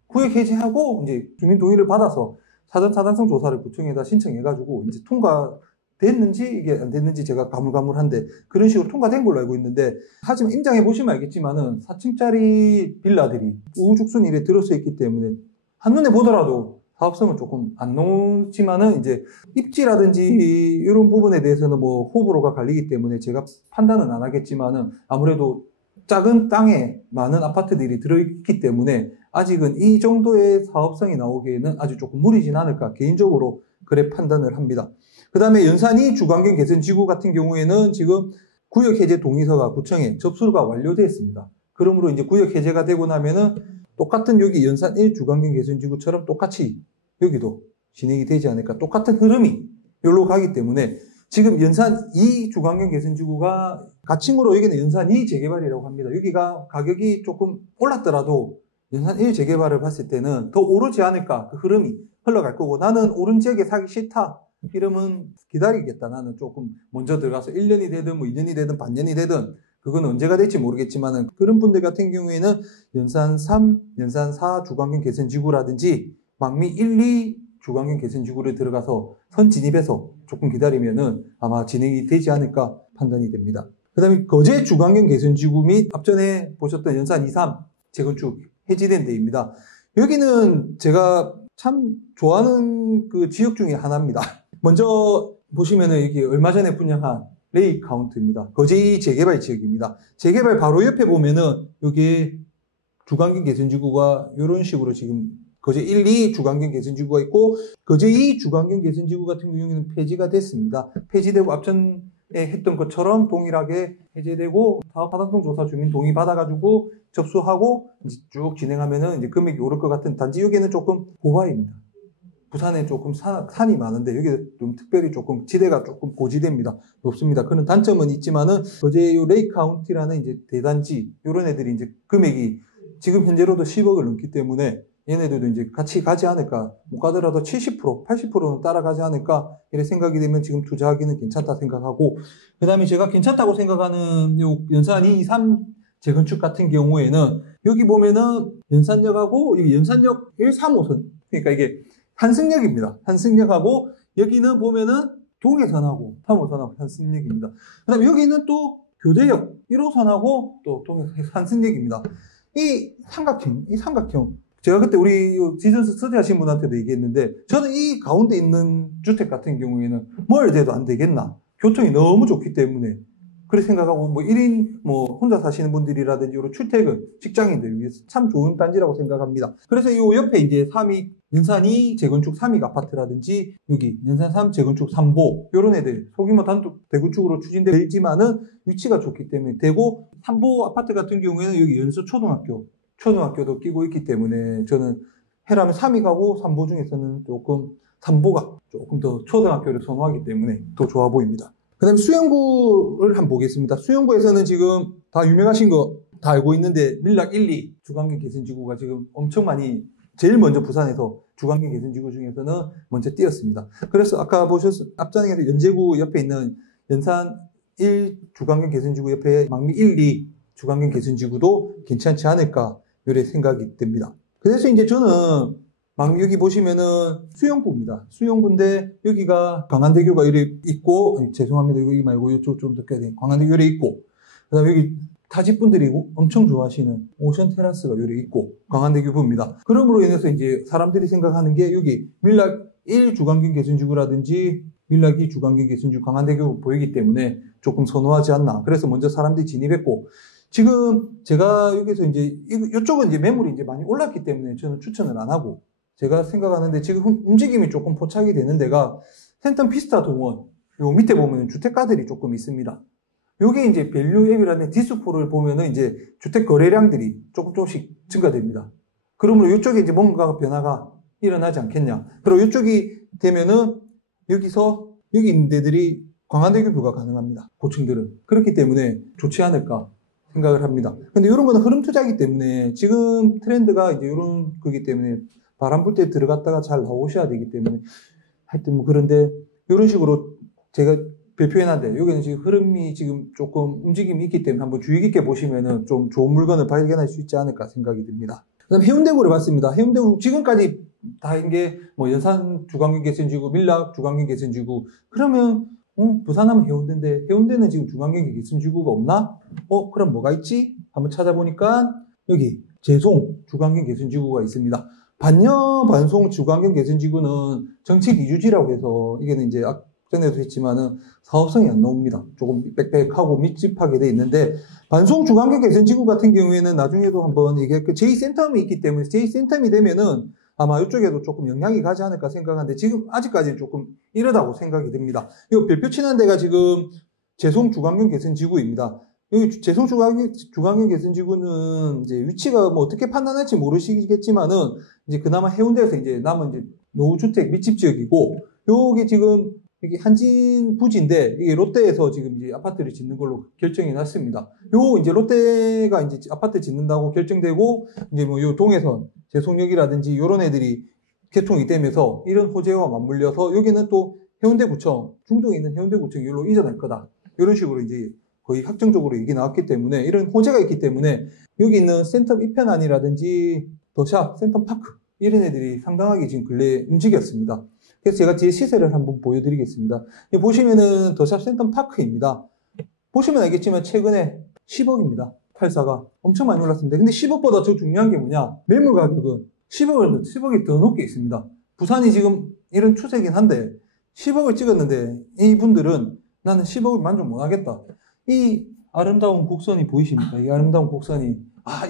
구역 해제하고 이제 주민 동의를 받아서 사전타당성 조사를 구청에다 신청해가지고 이제 통과됐는지 이게 안 됐는지 제가 가물가물한데 그런 식으로 통과된 걸로 알고 있는데, 하지만 임장해 보시면 알겠지만은 4층짜리 빌라들이 우후죽순 이래 들어서 있기 때문에 한눈에 보더라도 사업성은 조금 안 나오지만은 이제 입지라든지 이런 부분에 대해서는 뭐 호불호가 갈리기 때문에 제가 판단은 안 하겠지만은 아무래도 작은 땅에 많은 아파트들이 들어있기 때문에 아직은 이 정도의 사업성이 나오기에는 아주 조금 무리진 않을까 개인적으로 그래 판단을 합니다. 그 다음에 연산 2 주간경 개선지구 같은 경우에는 지금 구역 해제 동의서가 구청에 접수가 완료되어 있습니다. 그러므로 이제 구역 해제가 되고 나면은 똑같은 여기 연산 1 주간경 개선지구처럼 똑같이 여기도 진행이 되지 않을까, 똑같은 흐름이 여기로 가기 때문에 지금 연산 2 주간경 개선지구가 가칭으로 여기는 연산 2 재개발이라고 합니다. 여기가 가격이 조금 올랐더라도 연산 1 재개발을 봤을 때는 더 오르지 않을까, 그 흐름이 흘러갈 거고, 나는 오른 지역에 사기 싫다 이러면 기다리겠다, 나는 조금 먼저 들어가서 1년이 되든 뭐 2년이 되든 반년이 되든 그건 언제가 될지 모르겠지만은, 그런 분들 같은 경우에는 연산 3, 연산 4 주간경 개선지구라든지 망미 1, 2 주간경 개선지구를 들어가서 선진입해서 조금 기다리면은 아마 진행이 되지 않을까 판단이 됩니다. 그 다음에 거제 주간경 개선지구 및 앞전에 보셨던 연산 2, 3 재건축 해지된 데입니다. 여기는 제가 참 좋아하는 그 지역 중에 하나입니다. 먼저 보시면은 여기 얼마 전에 분양한 레이 카운트입니다. 거제 재개발 지역입니다. 재개발 바로 옆에 보면은 여기 주간경 개선지구가 이런 식으로 지금 거제 1, 2 주간경 개선지구가 있고, 거제 2 주간경 개선지구 같은 경우에는 폐지가 됐습니다. 폐지되고 앞전에 했던 것처럼 동일하게 해제되고 사업타당성 조사 주민 동의 받아가지고 접수하고 이제 쭉 진행하면은 이제 금액이 오를 것 같은, 단지 여기는 조금 고가입니다. 부산에 조금 산이 많은데 여기 좀 특별히 조금 지대가 조금 고지대입니다. 높습니다. 그런 단점은 있지만은 거제 레이 카운티라는 이제 대단지 이런 애들이 이제 금액이 지금 현재로도 10억을 넘기 때문에 얘네들도 이제 같이 가지 않을까, 못 가더라도 70%, 80%는 따라가지 않을까 이렇게 생각이 되면 지금 투자하기는 괜찮다 생각하고, 그 다음에 제가 괜찮다고 생각하는 요 연산 2, 3 재건축 같은 경우에는 여기 보면은 연산역하고 여기 연산역 1, 3호선, 그러니까 이게 한승역입니다. 한승역하고 여기는 보면은 동해선하고 3호선하고 한승역입니다. 그 다음에 여기는 또 교대역 1호선하고 또 한승역입니다. 이 삼각형. 제가 그때 우리 지전스 스터디 하신 분한테도 얘기했는데, 저는 이 가운데 있는 주택 같은 경우에는 뭘 돼도 안 되겠나. 교통이 너무 좋기 때문에. 그렇게 생각하고, 뭐 1인, 뭐 혼자 사시는 분들이라든지, 이런 출퇴근, 직장인들 위해서 참 좋은 단지라고 생각합니다. 그래서 이 옆에 이제 연산 2 재건축 3익 아파트라든지, 여기 연산 3 재건축 3보, 요런 애들, 소규모 단독 대구축으로 추진되지만은 위치가 좋기 때문에 되고, 3보 아파트 같은 경우에는 여기 초등학교도 끼고 있기 때문에 저는 해라면 3익하고 3보 중에서는 조금 3보가 조금 더 초등학교를 선호하기 때문에 더 좋아 보입니다. 그 다음에 수영구를 한번 보겠습니다. 수영구에서는 지금 다 유명하신 거 다 알고 있는데, 밀락 1, 2 주간경 개선지구가 지금 엄청 많이, 제일 먼저 부산에서 주간경 개선지구 중에서는 먼저 뛰었습니다. 그래서 아까 앞전에 연제구 옆에 있는 연산 1 주간경 개선지구 옆에 망미 1, 2 주간경 개선지구도 괜찮지 않을까 이런 생각이 듭니다. 그래서 이제 저는 막 여기 보시면은 수영구입니다. 수영구인데 여기가 광안대교가 이렇게 있고, 죄송합니다. 여기 말고 이쪽 좀 더 껴야 돼. 광안대교 이렇게 있고, 그 다음에 여기 타집분들이 엄청 좋아하시는 오션 테라스가 이렇게 있고, 광안대교부입니다. 그러므로 인해서 이제 사람들이 생각하는 게 여기 밀락 1 주간경 개선지구라든지 밀락 2 주간경 개선지구 광안대교 보이기 때문에 조금 선호하지 않나. 그래서 먼저 사람들이 진입했고, 지금 제가 여기서 이제 이쪽은 이제 매물이 이제 많이 올랐기 때문에 저는 추천을 안 하고, 제가 생각하는데 지금 움직임이 조금 포착이 되는 데가 센텀 피스타 동원, 요 밑에 보면 주택가들이 조금 있습니다. 요게 이제 밸류 앱이라는 디스코를 보면은 이제 주택 거래량들이 조금씩 증가됩니다. 그러므로 이쪽에 이제 뭔가 변화가 일어나지 않겠냐. 그리고 이쪽이 되면은 여기서 여기 있는 데들이 광안대교 뷰가 가능합니다. 고층들은. 그렇기 때문에 좋지 않을까 생각을 합니다. 근데 이런 거는 흐름 투자이기 때문에 지금 트렌드가 이제 이런 거기 때문에 바람 불 때 들어갔다가 잘 나오셔야 되기 때문에 하여튼 뭐 그런데 이런 식으로 제가 별표해놨는데 여기는 지금 흐름이 지금 조금 움직임이 있기 때문에 한번 주의 깊게 보시면은 좀 좋은 물건을 발견할 수 있지 않을까 생각이 듭니다. 그 다음에 해운대구를 봤습니다. 해운대구 지금까지 다인 게 뭐 연산 주간경 개선지구, 밀락 주간경 개선지구. 그러면 부산하면 해운대인데 해운대는 지금 주간경 개선지구가 없나? 그럼 뭐가 있지? 한번 찾아보니까 여기 제송 주간경 개선지구가 있습니다. 반여반송 주간경 개선지구는 정책 이주지라고 해서 이게는 이제 전에도 했지만은 사업성이 안 나옵니다. 조금 빽빽하고密집하게 돼 있는데 반송 주간경 개선지구 같은 경우에는 나중에도 한번 이게 제2센텀이 있기 때문에 제2센텀이 되면은 아마 이쪽에도 조금 영향이 가지 않을까 생각하는데 지금 아직까지는 조금 이러다고 생각이 듭니다. 이 별표 치는 데가 지금 제송 주간경 개선지구입니다. 여기 제송 주간경 개선지구는 이제 위치가 뭐 어떻게 판단할지 모르시겠지만은 이제 그나마 해운대에서 이제 남은 이제 노후주택密집 지역이고 여기 지금 이게 한진 부지인데 이게 롯데에서 지금 이제 아파트를 짓는 걸로 결정이 났습니다. 요 이제 롯데가 이제 아파트 짓는다고 결정되고 이제 뭐 요 동해선 제송역이라든지 요런 애들이 개통이 되면서 이런 호재와 맞물려서 여기는 또 해운대구청 중동에 있는 해운대구청 여기로 이전할 거다. 이런 식으로 이제 거의 확정적으로 얘기 나왔기 때문에 이런 호재가 있기 때문에 여기 있는 센텀 이편안이라든지 더샵, 센텀파크 이런 애들이 상당하게 지금 근래에 움직였습니다. 그래서 제가 제 시세를 한번 보여드리겠습니다. 여기 보시면은 더샵 센텀파크입니다. 보시면 알겠지만 최근에 10억입니다. 84가 엄청 많이 올랐습니다. 근데 10억보다 더 중요한 게 뭐냐? 매물 가격은 10억이 더 높게 있습니다. 부산이 지금 이런 추세긴 한데 10억을 찍었는데 이분들은 나는 10억을 만족 못 하겠다. 이 아름다운 곡선이 보이십니까? 이 아름다운 곡선이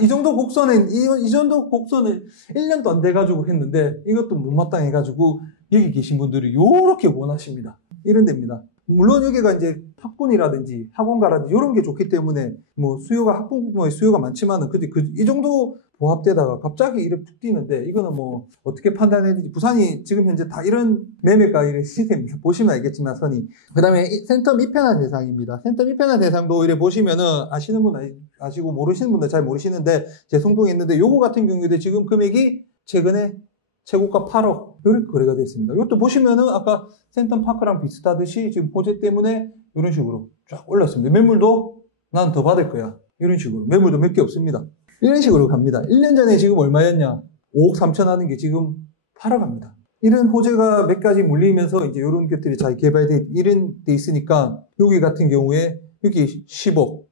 이 정도 곡선을 1년도 안 돼가지고 했는데 이것도 못마땅해가지고 여기 계신 분들이 요렇게 원하십니다. 이런 데입니다. 물론 여기가 이제 학군이라든지 학원가라든지 이런 게 좋기 때문에 뭐 학부모의 수요가 많지만은 이 정도 보합되다가 갑자기 이렇게 툭 뛰는데 이거는 뭐 어떻게 판단해야 되지? 부산이 지금 현재 다 이런 매매가 이런 시스템입니다. 보시면 알겠지만 선이. 그 다음에 센텀 이편한 대상입니다. 센텀 이편한 대상도 이렇게 보시면은 아시는 분은 아시고 모르시는 분은 잘 모르시는데 제송동에 있는데 요거 같은 경우에도 지금 금액이 최근에 최고가 8억 이렇게 거래가 됐습니다. 이것도 보시면은 아까 센텀파크랑 비슷하듯이 지금 호재 때문에 이런 식으로 쫙 올랐습니다. 매물도 난 더 받을 거야. 이런 식으로 매물도 몇 개 없습니다. 이런 식으로 갑니다. 1년 전에 지금 얼마였냐? 5억 3천 하는 게 지금 8억 갑니다. 이런 호재가 몇 가지 물리면서 이제 이런 것들이 잘 이런 데 있으니까 여기 같은 경우에 여기 10억,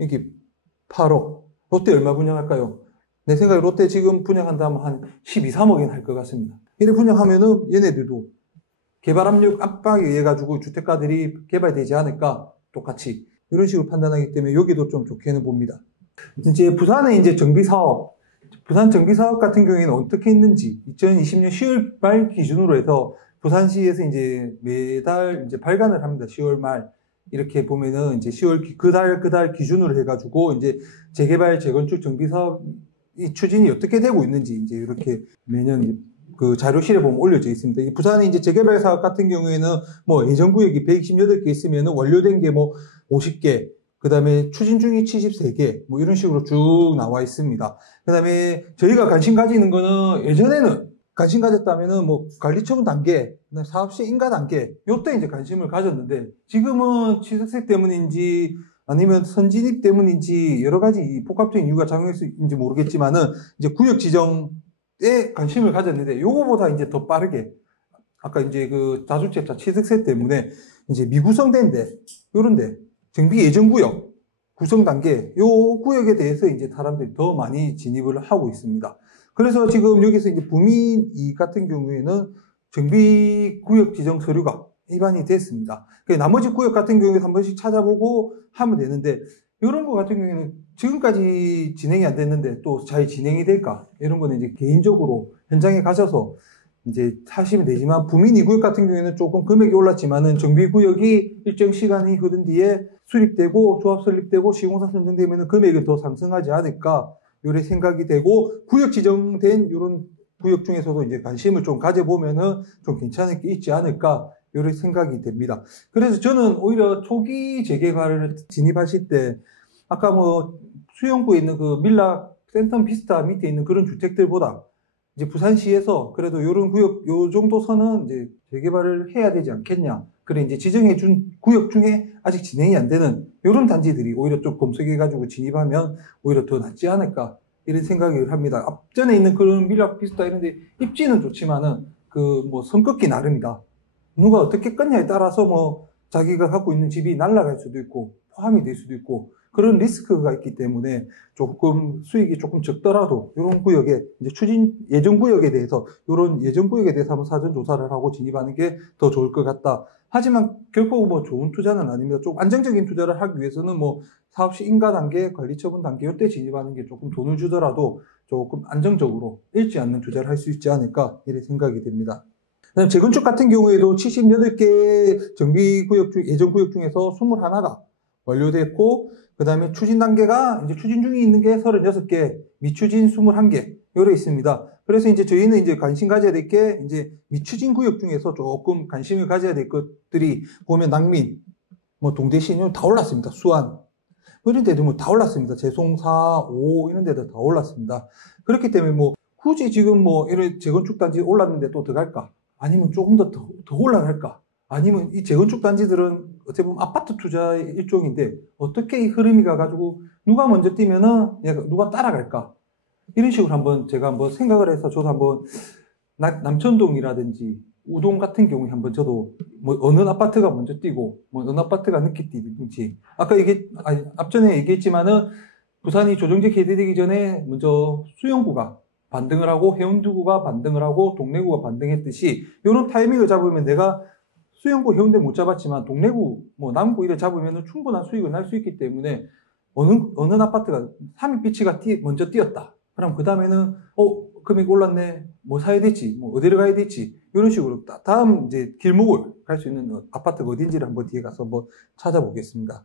여기 8억. 롯데 얼마 분양할까요? 내 생각에 롯데 지금 분양한다면 한 12, 3억엔 할 것 같습니다. 이래 분양하면은 얘네들도 개발 압박에 의해 가지고 주택가들이 개발되지 않을까 똑같이 이런 식으로 판단하기 때문에 여기도 좀 좋게는 봅니다. 이제 부산의 이제 정비사업, 부산 정비사업 같은 경우에는 어떻게 있는지 2020년 10월 말 기준으로 해서 부산시에서 이제 매달 이제 발간을 합니다. 10월 말 이렇게 보면은 이제 10월 그 달 기준으로 해가지고 이제 재개발 재건축 정비사업 이 추진이 어떻게 되고 있는지 이제 이렇게 매년 그 자료실에 보면 올려져 있습니다. 이 부산의 이제 재개발 사업 같은 경우에는 뭐 예정구역이 128개 있으면은 완료된 게 뭐 50개, 그 다음에 추진 중이 73개, 뭐 이런 식으로 쭉 나와 있습니다. 그 다음에 저희가 관심 가지는 거는 예전에는 관심 가졌다면은 뭐 관리처분 단계, 사업시 인가 단계, 요때 이제 관심을 가졌는데 지금은 취득세 때문인지 아니면 선진입 때문인지 여러 가지 복합적인 이유가 작용했는지 모르겠지만은 이제 구역 지정에 관심을 가졌는데 요거보다 이제 더 빠르게 아까 이제 그 다주택자 취득세 때문에 이제 미구성된데 요런데 정비 예정구역 구성 단계 요 구역에 대해서 이제 사람들이 더 많이 진입을 하고 있습니다. 그래서 지금 여기서 이제 부민 이 같은 경우에는 정비 구역 지정 서류가 위반이 됐습니다. 나머지 구역 같은 경우에 한 번씩 찾아보고 하면 되는데 이런 거 같은 경우에는 지금까지 진행이 안 됐는데 또 잘 진행이 될까? 이런 거는 이제 개인적으로 현장에 가셔서 이제 하시면 되지만 부민 2구역 같은 경우에는 조금 금액이 올랐지만은 정비구역이 일정 시간이 흐른 뒤에 수립되고 조합 설립되고 시공사 선정되면 금액이 더 상승하지 않을까 요래 생각이 되고 구역 지정된 이런 구역 중에서도 이제 관심을 좀 가져보면은 좀 괜찮은 게 있지 않을까 요래 생각이 됩니다. 그래서 저는 오히려 초기 재개발을 진입하실 때 아까 뭐 수영구에 있는 그 밀락 센텀 비스타 밑에 있는 그런 주택들보다 이제 부산시에서 그래도 요런 구역, 요 정도 선은 이제 재개발을 해야 되지 않겠냐. 그래, 이제 지정해준 구역 중에 아직 진행이 안 되는 요런 단지들이 오히려 좀 검색해가지고 진입하면 오히려 더 낫지 않을까. 이런 생각을 합니다. 앞전에 있는 그런 밀락 비스타 이런데 입지는 좋지만은 그 뭐 선긋기 나름이다. 누가 어떻게 끊냐에 따라서 뭐 자기가 갖고 있는 집이 날아갈 수도 있고 포함이 될 수도 있고 그런 리스크가 있기 때문에 조금 수익이 조금 적더라도 이런 구역에 이제 추진 예정 구역에 대해서 이런 예정 구역에 대해서 한번 사전 조사를 하고 진입하는 게 더 좋을 것 같다. 하지만 결코 뭐 좋은 투자는 아닙니다. 좀 안정적인 투자를 하기 위해서는 뭐 사업시 인가 단계, 관리 처분 단계 이때 진입하는 게 조금 돈을 주더라도 조금 안정적으로 잃지 않는 투자를 할 수 있지 않을까 이런 생각이 됩니다. 재건축 같은 경우에도 78개 정비구역 중, 예정구역 중에서 21가 완료됐고, 그 다음에 추진 단계가 이제 추진 중에 있는 게 36개, 미추진 21개, 요래 있습니다. 그래서 이제 저희는 이제 관심 가져야 될 게 이제 미추진 구역 중에서 조금 관심을 가져야 될 것들이 보면 낙민, 뭐 동대신, 다 올랐습니다. 수안. 이런 데도 뭐 다 올랐습니다. 재송사, 오, 이런 데도 다 올랐습니다. 그렇기 때문에 뭐 굳이 지금 뭐 이런 재건축 단지 올랐는데 또 더 갈까? 아니면 조금 더 올라갈까? 아니면 이 재건축 단지들은 어떻게 보면 아파트 투자의 일종인데 어떻게 이 흐름이 가가지고 누가 먼저 뛰면은 누가 따라갈까? 이런 식으로 한번 제가 한번 생각을 해서 저도 한번 남천동이라든지 우동 같은 경우에 한번 저도 뭐 어느 아파트가 먼저 뛰고 뭐 어느 아파트가 늦게 뛰는지 아까 앞전에 얘기했지만은 부산이 조정지 개대되기 전에 먼저 수영구가 반등을 하고 해운대구가 반등을 하고 동래구가 반등했듯이 이런 타이밍을 잡으면 내가 수영구 해운대 못 잡았지만 동래구 뭐 남구 이를 잡으면 충분한 수익을 낼 수 있기 때문에 어느 아파트가 3위비치가 먼저 뛰었다. 그럼 그 다음에는 금액 올랐네. 뭐 사야 될지 뭐 어디를 가야 될지 이런 식으로 다음 이제 길목을 갈 수 있는 아파트가 어딘지를 한번 뒤에 가서 한번 찾아보겠습니다.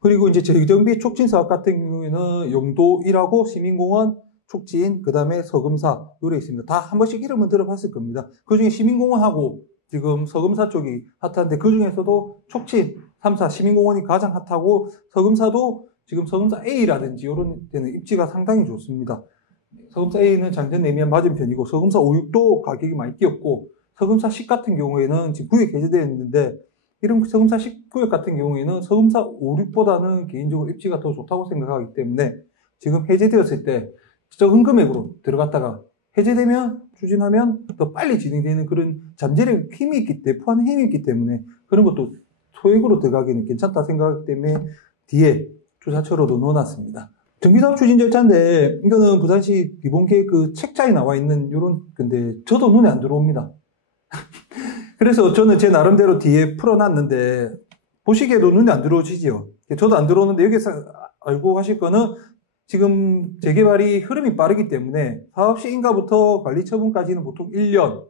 그리고 이제 재정비 촉진 사업 같은 경우에는 영도 1하고 시민공원 촉진, 그 다음에 서금사, 요래 있습니다. 다 한 번씩 이름은 들어봤을 겁니다. 그 중에 시민공원하고 지금 서금사 쪽이 핫한데 그 중에서도 촉진, 3사, 시민공원이 가장 핫하고 서금사도 지금 서금사 A라든지 이런 데는 입지가 상당히 좋습니다. 서금사 A는 장전 내면 맞은 편이고 서금사 5, 6도 가격이 많이 뛰었고 서금사 10 같은 경우에는 지금 구역 해제되어 있는데 이런 서금사 10 구역 같은 경우에는 서금사 5, 6보다는 개인적으로 입지가 더 좋다고 생각하기 때문에 지금 해제되었을 때 적은 금액으로 들어갔다가 해제되면 추진하면 더 빨리 진행되는 그런 잠재력 힘이 있기 때문에 포함 힘이 있기 때문에 그런 것도 소액으로 들어가기는 괜찮다 생각하기 때문에 뒤에 투자처로도 넣어놨습니다. 정비사업 추진 절차인데 이거는 부산시 기본계획 그 책자에 나와 있는 요런 건데 저도 눈에 안 들어옵니다. 그래서 저는 제 나름대로 뒤에 풀어놨는데 보시기에도 눈에 안 들어오시죠. 저도 안 들어오는데 여기서 알고 가실 거는 지금 재개발이 흐름이 빠르기 때문에 사업 시행가부터 관리처분까지는 보통 1년,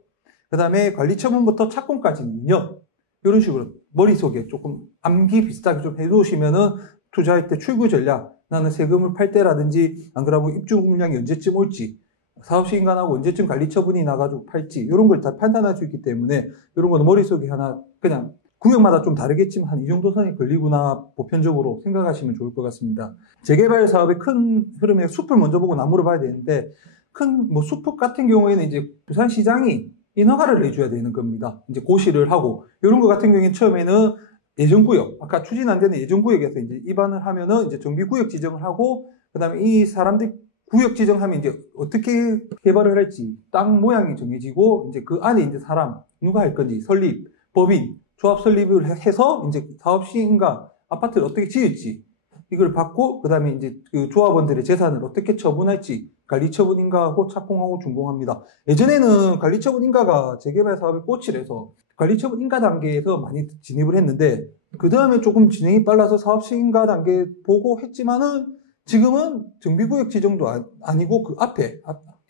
그 다음에 관리처분부터 착공까지는 2년, 이런 식으로 머릿속에 조금 암기 비슷하게 좀 해놓으시면은 투자할 때 출구 전략, 나는 세금을 팔 때라든지, 안 그러면 입주 물량이 언제쯤 올지, 사업 시행관하고 언제쯤 관리처분이 나가지고 팔지, 이런 걸 다 판단할 수 있기 때문에, 이런 거는 머릿속에 하나, 그냥 구역마다 좀 다르겠지만 한 이 정도 선이 걸리구나 보편적으로 생각하시면 좋을 것 같습니다. 재개발 사업의 큰 흐름에 숲을 먼저 보고 나무를 봐야 되는데 큰 뭐 숲 같은 경우에는 이제 부산시장이 인허가를 내줘야 되는 겁니다. 이제 고시를 하고 이런 거 같은 경우에는 처음에는 예정구역, 아까 추진 안 되는 예정구역에서 이제 입안을 하면은 이제 정비구역 지정을 하고, 그 다음에 이 사람들 구역 지정하면 이제 어떻게 개발을 할지 땅 모양이 정해지고, 이제 그 안에 이제 사람, 누가 할 건지, 설립, 법인, 조합 설립을 해서 이제 사업 시행과 아파트를 어떻게 지을지, 이걸 받고, 그 다음에 이제 그 조합원들의 재산을 어떻게 처분할지, 관리처분 인가하고 착공하고 준공합니다. 예전에는 관리처분 인가가 재개발 사업의 꽃이라서 관리처분 인가 단계에서 많이 진입을 했는데, 그 다음에 조금 진행이 빨라서 사업 시행인가 단계 보고 했지만은, 지금은 정비구역 지정도 아니고 그 앞에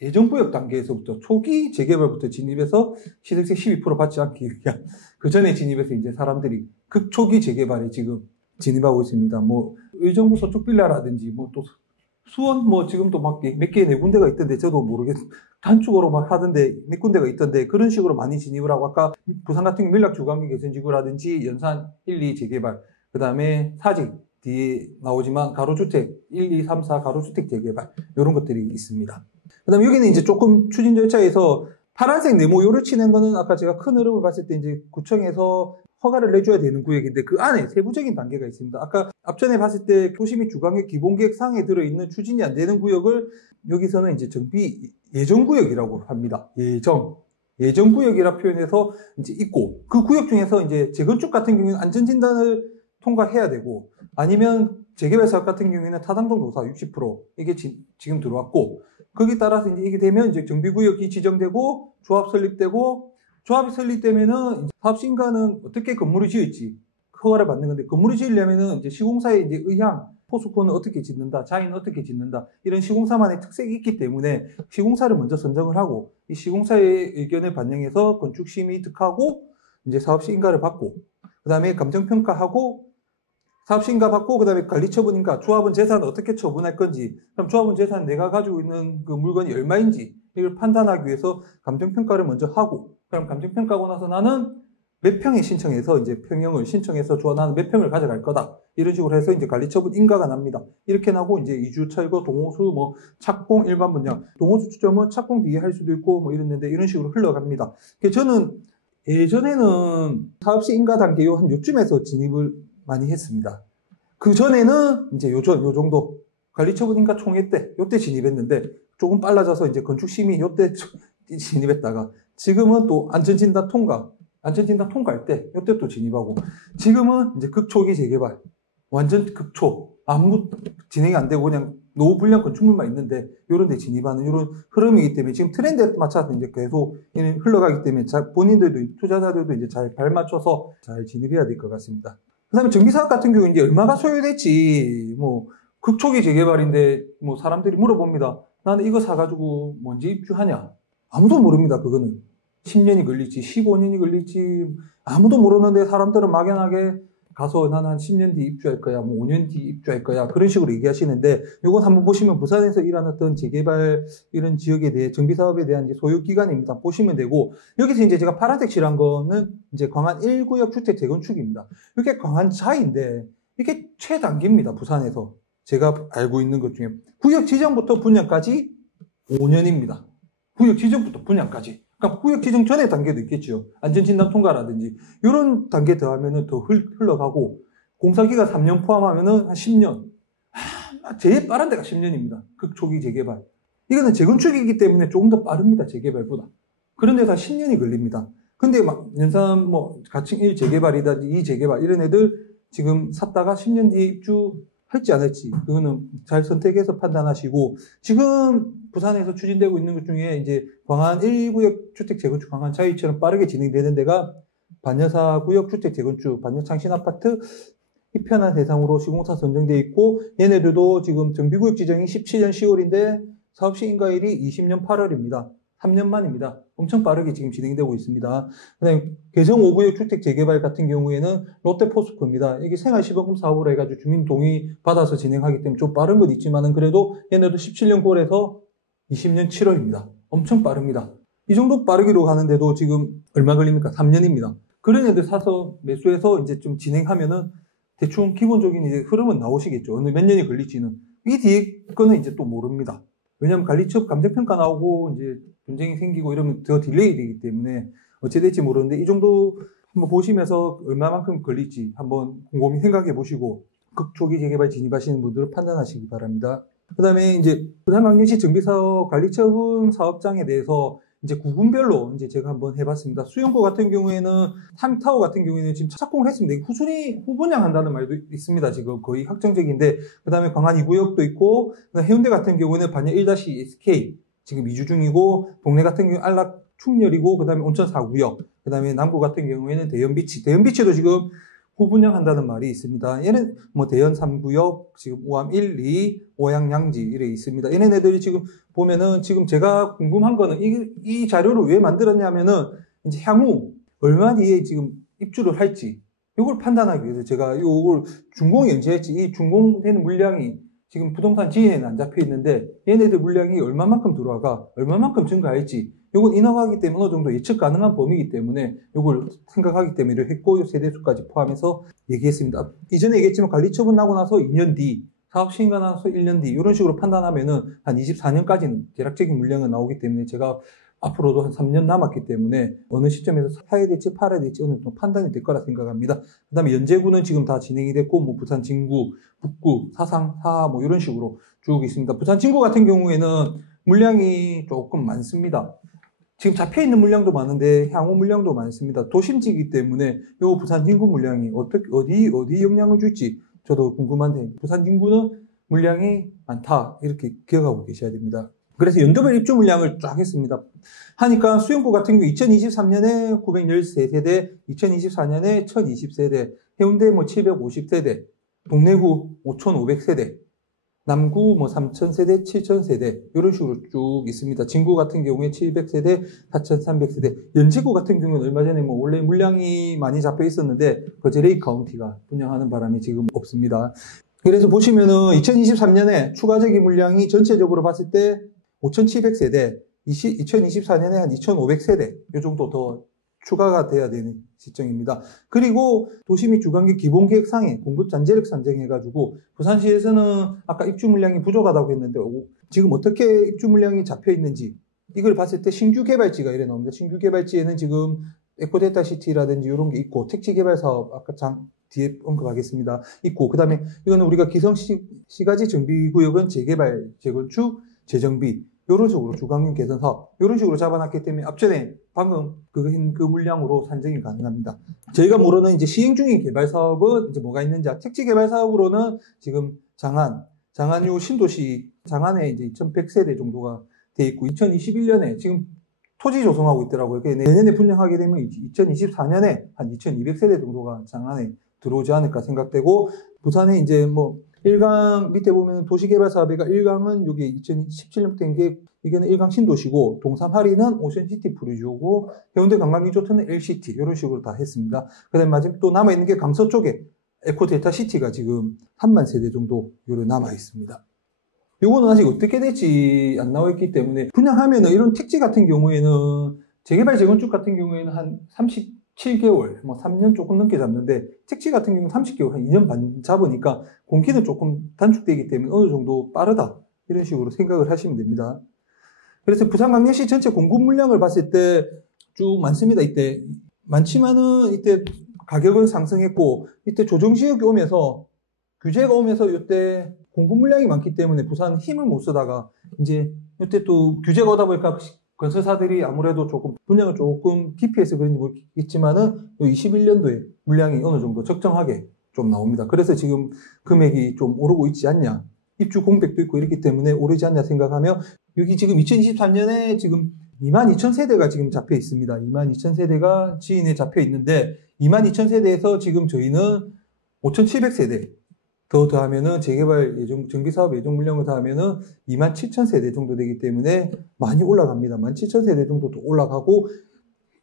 예정구역 단계에서부터 초기 재개발부터 진입해서 취득세 12% 받지 않기 위한 그 전에 진입해서 이제 사람들이 극초기 재개발에 지금 진입하고 있습니다. 뭐 의정부 서쪽 빌라라든지 뭐 또 수원 뭐 지금도 막 몇 개 네 군데가 있던데 저도 모르겠어요. 단축으로 막 하던데 몇 군데가 있던데 그런 식으로 많이 진입을 하고, 아까 부산 같은 경우 밀락주거환경 개선지구라든지 연산 1, 2 재개발, 그 다음에 사직 뒤에 나오지만 가로주택 1, 2, 3, 4 가로주택 재개발 이런 것들이 있습니다. 그 다음에 여기는 이제 조금 추진 절차에서 파란색 네모요를 치는 거는 아까 제가 큰 흐름을 봤을 때 이제 구청에서 허가를 내줘야 되는 구역인데 그 안에 세부적인 단계가 있습니다. 아까 앞전에 봤을 때 도시 및 주거환경 기본계획상에 들어있는 추진이 안 되는 구역을 여기서는 이제 정비 예정구역이라고 합니다. 예정구역이라 표현해서 이제 있고, 그 구역 중에서 이제 재건축 같은 경우는 안전진단을 통과해야 되고, 아니면 재개발 사업 같은 경우에는 타당성 조사 60% 이게 지금 들어왔고, 거기에 따라서 이제 이게 되면 이제 정비구역이 지정되고 조합 설립되고, 조합이 설립되면은 사업 시행가는 어떻게 건물을 지을지 허가를 받는 건데, 건물을 지으려면은 이제 시공사의 이제 의향, 포스코는 어떻게 짓는다, 자인은 어떻게 짓는다, 이런 시공사만의 특색이 있기 때문에 시공사를 먼저 선정을 하고, 이 시공사의 의견을 반영해서 건축심의 득하고 이제 사업 시행가를 받고, 그 다음에 감정평가하고 사업 시행가 받고, 그 다음에 관리처분인가, 조합원 재산을 어떻게 처분할 건지, 그럼 조합원 재산 내가 가지고 있는 그 물건이 얼마인지 이걸 판단하기 위해서 감정평가를 먼저 하고, 그럼 감정평가하고 나서 나는 몇 평에 신청해서 이제 평형을 신청해서 나는 몇 평을 가져갈 거다, 이런 식으로 해서 이제 관리처분 인가가 납니다. 이렇게 나고 이제 이주, 철거, 동호수, 뭐 착공, 일반 분양, 동호수 추첨은 착공 뒤에 할 수도 있고 뭐 이랬는데 이런 식으로 흘러갑니다. 저는 예전에는 사업시 인가 단계 한 요쯤에서 진입을 많이 했습니다. 그 전에는 이제 요 정도 관리처분 인가 총회 때 요때 진입했는데, 조금 빨라져서 이제 건축심의 요때 진입했다가, 지금은 또 안전진단 통과할 때 요때 또 진입하고, 지금은 이제 극초기 재개발, 완전 극초, 아무 진행이 안 되고 그냥 노후 불량 건축물만 있는데 요런 데 진입하는 이런 흐름이기 때문에 지금 트렌드에 맞춰서 이제 계속 흘러가기 때문에 본인들도, 투자자들도 이제 잘 발맞춰서 잘 진입해야 될 것 같습니다. 그 다음에 정비사업 같은 경우 이제 얼마가 소요될지, 뭐 극초기 재개발인데 뭐 사람들이 물어봅니다. 나는 이거 사가지고 언제 입주하냐? 아무도 모릅니다. 그거는 10년이 걸릴지 15년이 걸릴지 아무도 모르는데, 사람들은 막연하게 가서 나는 한 10년 뒤 입주할 거야, 뭐 5년 뒤 입주할 거야, 그런 식으로 얘기하시는데, 이건 한번 보시면 부산에서 일하는 어떤 재개발 이런 지역에 대해 정비사업에 대한 이제 소유기간입니다. 보시면 되고, 여기서 이제 제가 파란색 칠한 거는 이제 광안 1구역 주택 재건축입니다. 이게 광안 자인데 이게 최단기입니다. 부산에서 제가 알고 있는 것 중에 구역 지정부터 분양까지 5년입니다. 구역 지정부터 분양까지. 그러니까 구역 지정 전에 단계도 있겠죠. 안전진단 통과라든지 이런 단계 더하면은 더 흘러가고, 공사기간 3년 포함하면은 한 10년. 제일 빠른 데가 10년입니다. 극초기 재개발. 이거는 재건축이기 때문에 조금 더 빠릅니다. 재개발보다. 그런 데서 한 10년이 걸립니다. 근데 막 연산 뭐 가칭 1 재개발이다, 2 재개발 이런 애들 지금 샀다가 10년 뒤에 입주할지 안 할지 그거는 잘 선택해서 판단하시고, 지금 부산에서 추진되고 있는 것 중에 이제 광안 1구역 주택 재건축 광안 자이처럼 빠르게 진행되는 데가 반여사 구역 주택 재건축 반여창신 아파트 이편한 대상으로 시공사 선정돼 있고, 얘네들도 지금 정비구역 지정이 17년 10월인데 사업 시행가일이 20년 8월입니다. 3년 만입니다. 엄청 빠르게 지금 진행되고 있습니다. 그다음에 개성 5구역 주택 재개발 같은 경우에는 롯데포스코입니다. 이게 생활시범금 사업으로 해가지고 주민 동의 받아서 진행하기 때문에 좀 빠른 건 있지만은 그래도 얘네도 17년 9월에서 20년 7월입니다. 엄청 빠릅니다. 이 정도 빠르기로 가는데도 지금 얼마 걸립니까? 3년입니다. 그런 애들 사서 매수해서 이제 좀 진행하면은 대충 기본적인 이제 흐름은 나오시겠죠. 어느 몇 년이 걸릴지는. 이 뒤에 거는 이제 또 모릅니다. 왜냐하면 관리처분 감정평가 나오고 이제 분쟁이 생기고 이러면 더 딜레이 되기 때문에 어찌 될지 모르는데, 이 정도 한번 보시면서 얼마만큼 걸릴지 한번 곰곰이 생각해 보시고 극초기 재개발 진입하시는 분들은 판단하시기 바랍니다. 그 다음에 이제 부산광역시 정비사업 관리처분 사업장에 대해서 이제 구군별로 이제 제가 한번 해봤습니다. 수영구 같은 경우에는 3타워 같은 경우에는 지금 착공을 했습니다. 후분양한다는 말도 있습니다. 지금 거의 확정적인데, 그 다음에 광안 2구역도 있고, 해운대 같은 경우에는 반야 1-SK 지금 이주 중이고, 동네 같은 경우 안락 충렬이고, 그 다음에 온천 4구역, 그 다음에 남구 같은 경우에는 대연비치도 지금 후분양한다는 말이 있습니다. 얘는 뭐 대연 3구역, 지금 우암 1, 2, 오양 양지 이래 있습니다. 얘네들이 지금 보면은 지금 제가 궁금한 거는 이 자료를 왜 만들었냐면은 이제 향후 얼마 뒤에 지금 입주를 할지 이걸 판단하기 위해서 제가 이걸 준공이 언제 할지 이 준공되는 물량이 지금 부동산 지인에는 안 잡혀 있는데 얘네들 물량이 얼마만큼 들어와가 얼마만큼 증가할지 이건 인허가하기 때문에 어느 정도 예측 가능한 범위이기 때문에 이걸 생각하기 때문에 이렇게 했고 세대수까지 포함해서 얘기했습니다. 이전에 얘기했지만 관리처분 나고 나서 2년 뒤 사업 시행가 나서 1년 뒤 이런 식으로 판단하면은 한 24년까지는 대략적인 물량은 나오기 때문에 제가 앞으로도 한 3년 남았기 때문에 어느 시점에서 사야 될지 팔아야 될지 어느 정도 판단이 될 거라 생각합니다. 그 다음에 연제구는 지금 다 진행이 됐고 뭐 부산 진구, 북구, 사상, 사하 뭐 이런 식으로 쭉 있습니다. 부산 진구 같은 경우에는 물량이 조금 많습니다. 지금 잡혀있는 물량도 많은데 향후 물량도 많습니다. 도심지이기 때문에 요 부산 진구 물량이 어디 영향을 줄지 저도 궁금한데 부산 진구는 물량이 많다 이렇게 기억하고 계셔야 됩니다. 그래서 연도별 입주 물량을 쫙 했습니다. 하니까 수영구 같은 경우 2023년에 913세대, 2024년에 1020세대, 해운대 뭐 750세대, 동래구 5500세대, 남구 뭐 3000세대, 7000세대 이런 식으로 쭉 있습니다. 진구 같은 경우에 700세대, 4300세대, 연지구 같은 경우는 얼마 전에 뭐 원래 물량이 많이 잡혀 있었는데 거제레이 카운티가 분양하는 바람이 지금 없습니다. 그래서 보시면은 2023년에 추가적인 물량이 전체적으로 봤을 때 5700세대, 2024년에 한 2500세대 이 정도 더 추가가 돼야 되는 시점입니다. 그리고 도시 및 주관기 기본계획상에 공급잔재력 산정해가지고 부산시에서는 아까 입주 물량이 부족하다고 했는데 지금 어떻게 입주 물량이 잡혀 있는지 이걸 봤을 때 신규 개발지가 이래 나옵니다. 신규 개발지에는 지금 에코데이터시티라든지 이런 게 있고 택지개발사업 아까 뒤에 언급하겠습니다. 있고 그 다음에 이거는 우리가 기성시가지 정비구역은 재개발, 재건축, 재정비 이런 식으로 주관경 개선 사업 이런 식으로 잡아놨기 때문에 앞전에 방금 그 물량으로 산정이 가능합니다. 저희가 모르는 이제 시행 중인 개발 사업은 이제 뭐가 있는지 택지 개발 사업으로는 지금 장안유 신도시 장안에 이제 2100세대 정도가 돼 있고 2021년에 지금 토지 조성하고 있더라고요. 내년에 분양하게 되면 2024년에 한 2200세대 정도가 장안에 들어오지 않을까 생각되고 부산에 이제 뭐 1강 밑에 보면 도시개발사업회가 1강은 여기 2017년부터 된 게 이게는 1강 신도시고 동삼하리는 오션시티 프리주고 해운대 관광리조트는 LCT 이런 식으로 다 했습니다. 그 다음에 마지막 또 남아있는 게 강서 쪽에 에코데이터시티가 지금 3만 세대 정도 요로 남아있습니다. 요거는 아직 어떻게 될지 안 나와 있기 때문에 분양하면은 이런 택지 같은 경우에는 재개발 재건축 같은 경우에는 한 37개월, 뭐 3년 조금 넘게 잡는데 택지 같은 경우는 30개월, 한 2년 반 잡으니까 공기는 조금 단축되기 때문에 어느 정도 빠르다 이런 식으로 생각을 하시면 됩니다. 그래서 부산광역시 전체 공급 물량을 봤을 때 쭉 많습니다. 이때 많지만은 이때 가격은 상승했고 이때 조정지역이 오면서 규제가 오면서 이때 공급 물량이 많기 때문에 부산 힘을 못 쓰다가 이제 이때 또 규제가 오다 보니까 건설사들이 아무래도 조금 분양을 조금 기피해서 그런지 모르겠지만은 21년도에 물량이 어느 정도 적정하게 좀 나옵니다. 그래서 지금 금액이 좀 오르고 있지 않냐. 입주 공백도 있고 이렇기 때문에 오르지 않냐 생각하며 여기 지금 2023년에 지금 22,000세대가 지금 잡혀 있습니다. 22,000세대가 지인에 잡혀 있는데 22,000세대에서 지금 저희는 5,700세대 더하면은 재개발 예정, 정비사업 예정 물량을 더하면은 27,000세대 정도 되기 때문에 많이 올라갑니다. 17,000세대 정도 또 올라가고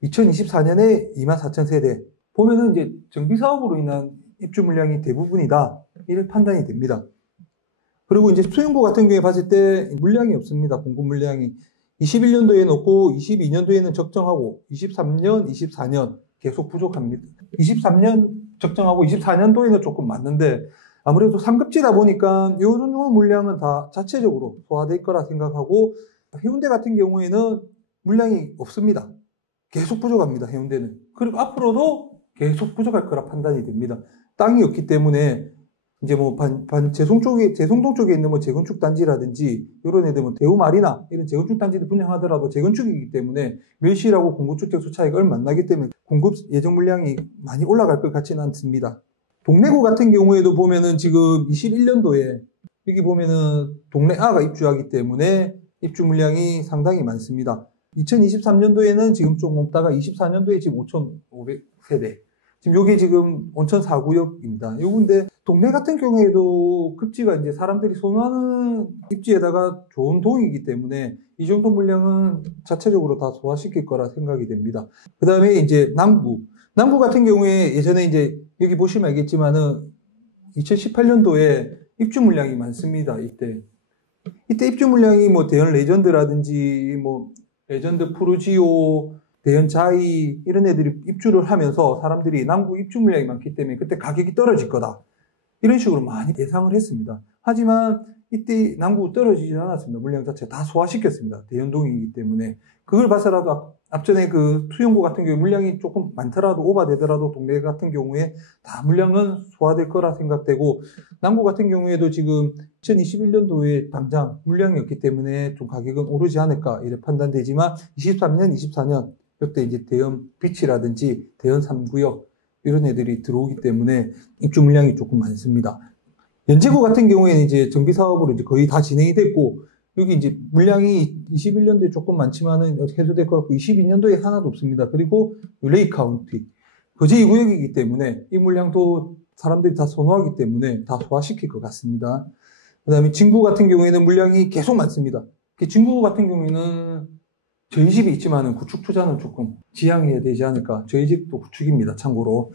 2024년에 24,000세대 보면은 이제 정비사업으로 인한 입주 물량이 대부분이다. 이런 판단이 됩니다. 그리고 이제 수영구 같은 경우에 봤을 때 물량이 없습니다. 공급 물량이 21년도에는 없고 22년도에는 적정하고 23년, 24년 계속 부족합니다. 23년 적정하고 24년도에는 조금 많는데 아무래도 3급지다 보니까 이 정도 물량은 다 자체적으로 소화될 거라 생각하고 해운대 같은 경우에는 물량이 없습니다. 계속 부족합니다. 해운대는. 그리고 앞으로도 계속 부족할 거라 판단이 됩니다. 땅이 없기 때문에 이제 뭐 재송동 쪽에 있는 뭐 재건축 단지라든지 이런 애들 뭐 대우마리나 이런 재건축 단지를 분양하더라도 재건축이기 때문에 밀실하고 공급주택수 차이가 얼마 안 나기 때문에 공급 예정 물량이 많이 올라갈 것 같지는 않습니다. 동래구 같은 경우에도 보면은 지금 21년도에 여기 보면은 동래아가 입주하기 때문에 입주 물량이 상당히 많습니다. 2023년도에는 지금 좀 없다가 24년도에 지금 5,500세대. 지금 여기 지금 온천 4구역입니다. 요건데 동네 같은 경우에도 급지가 이제 사람들이 선호하는 입지에다가 좋은 동이기 때문에 이 정도 물량은 자체적으로 다 소화시킬 거라 생각이 됩니다. 그 다음에 이제 남구 같은 경우에 예전에 이제 여기 보시면 알겠지만은 2018년도에 입주 물량이 많습니다. 이때 입주 물량이 뭐 대연 레전드라든지 뭐 레전드 푸르지오, 대연 자이 이런 애들이 입주를 하면서 사람들이 남구 입주 물량이 많기 때문에 그때 가격이 떨어질 거다. 이런 식으로 많이 예상을 했습니다. 하지만 이때 남구 떨어지지 않았습니다. 물량 자체 다 소화시켰습니다. 대연동이기 때문에. 그걸 봐서라도 앞전에 그 투영구 같은 경우에 물량이 조금 많더라도 오버되더라도 동네 같은 경우에 다 물량은 소화될 거라 생각되고 남구 같은 경우에도 지금 2021년도에 당장 물량이 없기 때문에 좀 가격은 오르지 않을까 이렇게 판단되지만 23년, 24년 이때 이제 대연 비치라든지 대연 3구역 이런 애들이 들어오기 때문에 입주 물량이 조금 많습니다. 연제구 같은 경우에는 이제 정비 사업으로 이제 거의 다 진행이 됐고 여기 이제 물량이 21년도에 조금 많지만은 해소될 것 같고 22년도에 하나도 없습니다. 그리고 레이 카운티 거제 2구역이기 때문에 이 물량도 사람들이 다 선호하기 때문에 다 소화시킬 것 같습니다. 그 다음에 진구 같은 경우에는 물량이 계속 많습니다. 진구 같은 경우에는 저희 집이 있지만은 구축 투자는 조금 지양해야 되지 않을까. 저희 집도 구축입니다, 참고로.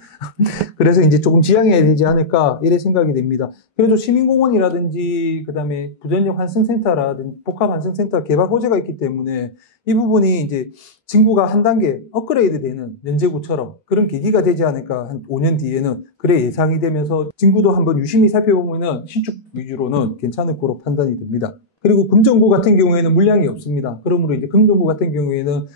그래서 이제 조금 지양해야 되지 않을까, 이래 생각이 됩니다. 그래도 시민공원이라든지, 그 다음에 부전력 환승센터라든지, 복합 환승센터 개발 호재가 있기 때문에 이 부분이 이제 진구가 한 단계 업그레이드 되는 연제구처럼 그런 계기가 되지 않을까, 한 5년 뒤에는. 그래 예상이 되면서 진구도 한번 유심히 살펴보면은 신축 위주로는 괜찮을 거로 판단이 됩니다. 그리고 금정구 같은 경우에는 물량이 없습니다. 그러므로 이제 금정구 같은 경우에는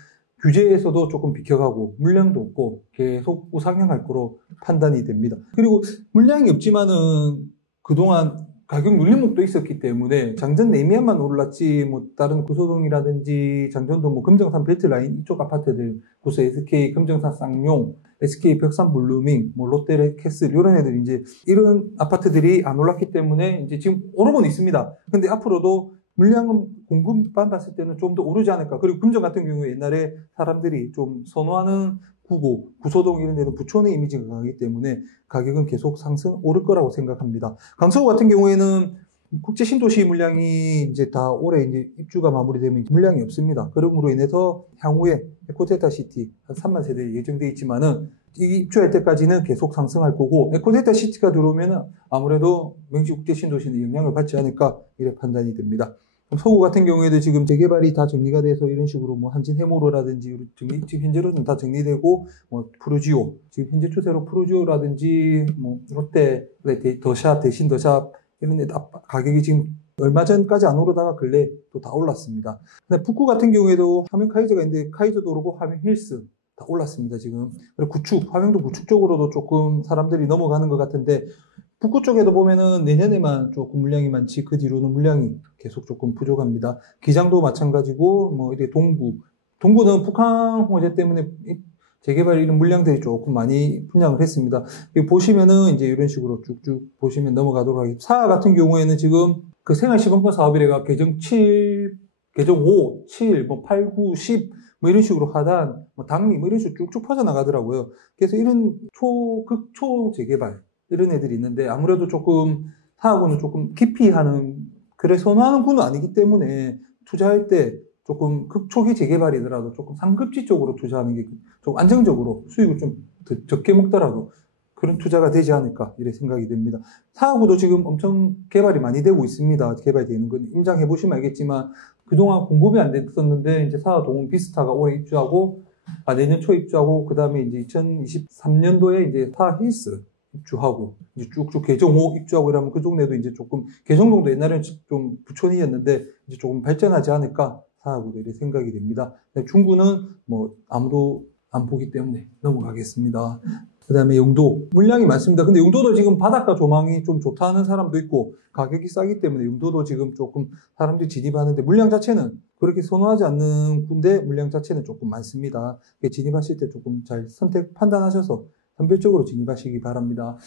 규제에서도 조금 비켜가고 물량도 없고 계속 우상향할 거로 판단이 됩니다. 그리고 물량이 없지만은 그동안 가격 눌림목도 있었기 때문에 장전 내미안만 올랐지 뭐 다른 구소동이라든지 장전도 뭐 금정산 벨트라인 이쪽 아파트들 구소 SK 금정산 쌍용 SK 벽산 블루밍 뭐 롯데 캐슬 이런 애들이 이제 이런 아파트들이 안 올랐기 때문에 이제 지금 오르고는 있습니다. 근데 앞으로도 물량 공급만 봤을 때는 좀 더 오르지 않을까. 그리고 금정 같은 경우에 옛날에 사람들이 좀 선호하는 구고, 구소동 이런 데는 부촌의 이미지가 강하기 때문에 가격은 계속 오를 거라고 생각합니다. 강서구 같은 경우에는 국제 신도시 물량이 이제 다 올해 이제 입주가 마무리되면 물량이 없습니다. 그러므로 인해서 향후에 에코데타 시티 한 3만 세대 예정돼 있지만은 입주할 때까지는 계속 상승할 거고 에코데타 시티가 들어오면은 아무래도 명지 국제 신도시는 영향을 받지 않을까 이렇게 판단이 됩니다. 서구 같은 경우에도 지금 재개발이 다 정리가 돼서 이런 식으로 뭐 한진 해모로라든지 지금 현재로는 다 정리되고 뭐 푸르지오 지금 현재 추세로 푸르지오라든지 뭐 롯데 더샵 대신 더샵 이런 데 가격이 지금 얼마 전까지 안 오르다가 근래 또 다 올랐습니다. 근데 북구 같은 경우에도 화명 카이저가 있는데 카이저도 오르고 화명 힐스 다 올랐습니다 지금. 그리고 구축 화명도 구축 쪽으로도 조금 사람들이 넘어가는 것 같은데. 북구 쪽에도 보면은 내년에만 조금 물량이 많지 그 뒤로는 물량이 계속 조금 부족합니다. 기장도 마찬가지고 뭐 이제 동구는 북한 호재 때문에 재개발 이런 물량들이 조금 많이 분양을 했습니다. 보시면은 이제 이런 식으로 쭉쭉 보시면 넘어가도록 하겠습니다. 사하 같은 경우에는 지금 그 생활시범권 사업이래가 계정 7, 계정 5, 7, 뭐 8, 9, 10 뭐 이런 식으로 하단, 뭐 당리 뭐 이런 식으로 쭉쭉 퍼져나가더라고요. 그래서 이런 극초 재개발 이런 애들이 있는데 아무래도 조금 사하구는 조금 깊이 하는 그래 선호하는 구는 아니기 때문에 투자할 때 조금 극초기 재개발이더라도 조금 상급지 쪽으로 투자하는 게 좀 안정적으로 수익을 좀 적게 먹더라도 그런 투자가 되지 않을까 이래 생각이 됩니다. 사하구도 지금 엄청 개발이 많이 되고 있습니다. 개발되는 건 임장해 보시면 알겠지만 그동안 공급이 안 됐었는데 이제 사하동은 비스타가 올해 입주하고 내년 초 입주하고 그 다음에 이제 2023년도에 이제 사하힐스 입주하고 이제 쭉쭉 개정 5 입주하고 이러면 그 동네도 이제 조금 개정동도 옛날에는 좀 부촌이었는데 이제 조금 발전하지 않을까 사하구도 이렇게 생각이 됩니다. 중구는 뭐 아무도 안 보기 때문에 넘어가겠습니다. 그 다음에 영도. 물량이 많습니다. 근데 영도도 지금 바닷가 조망이 좀 좋다는 사람도 있고, 가격이 싸기 때문에 영도도 지금 조금 사람들이 진입하는데, 물량 자체는 그렇게 선호하지 않는 군데 물량 자체는 조금 많습니다. 진입하실 때 조금 잘 선택, 판단하셔서 선별적으로 진입하시기 바랍니다.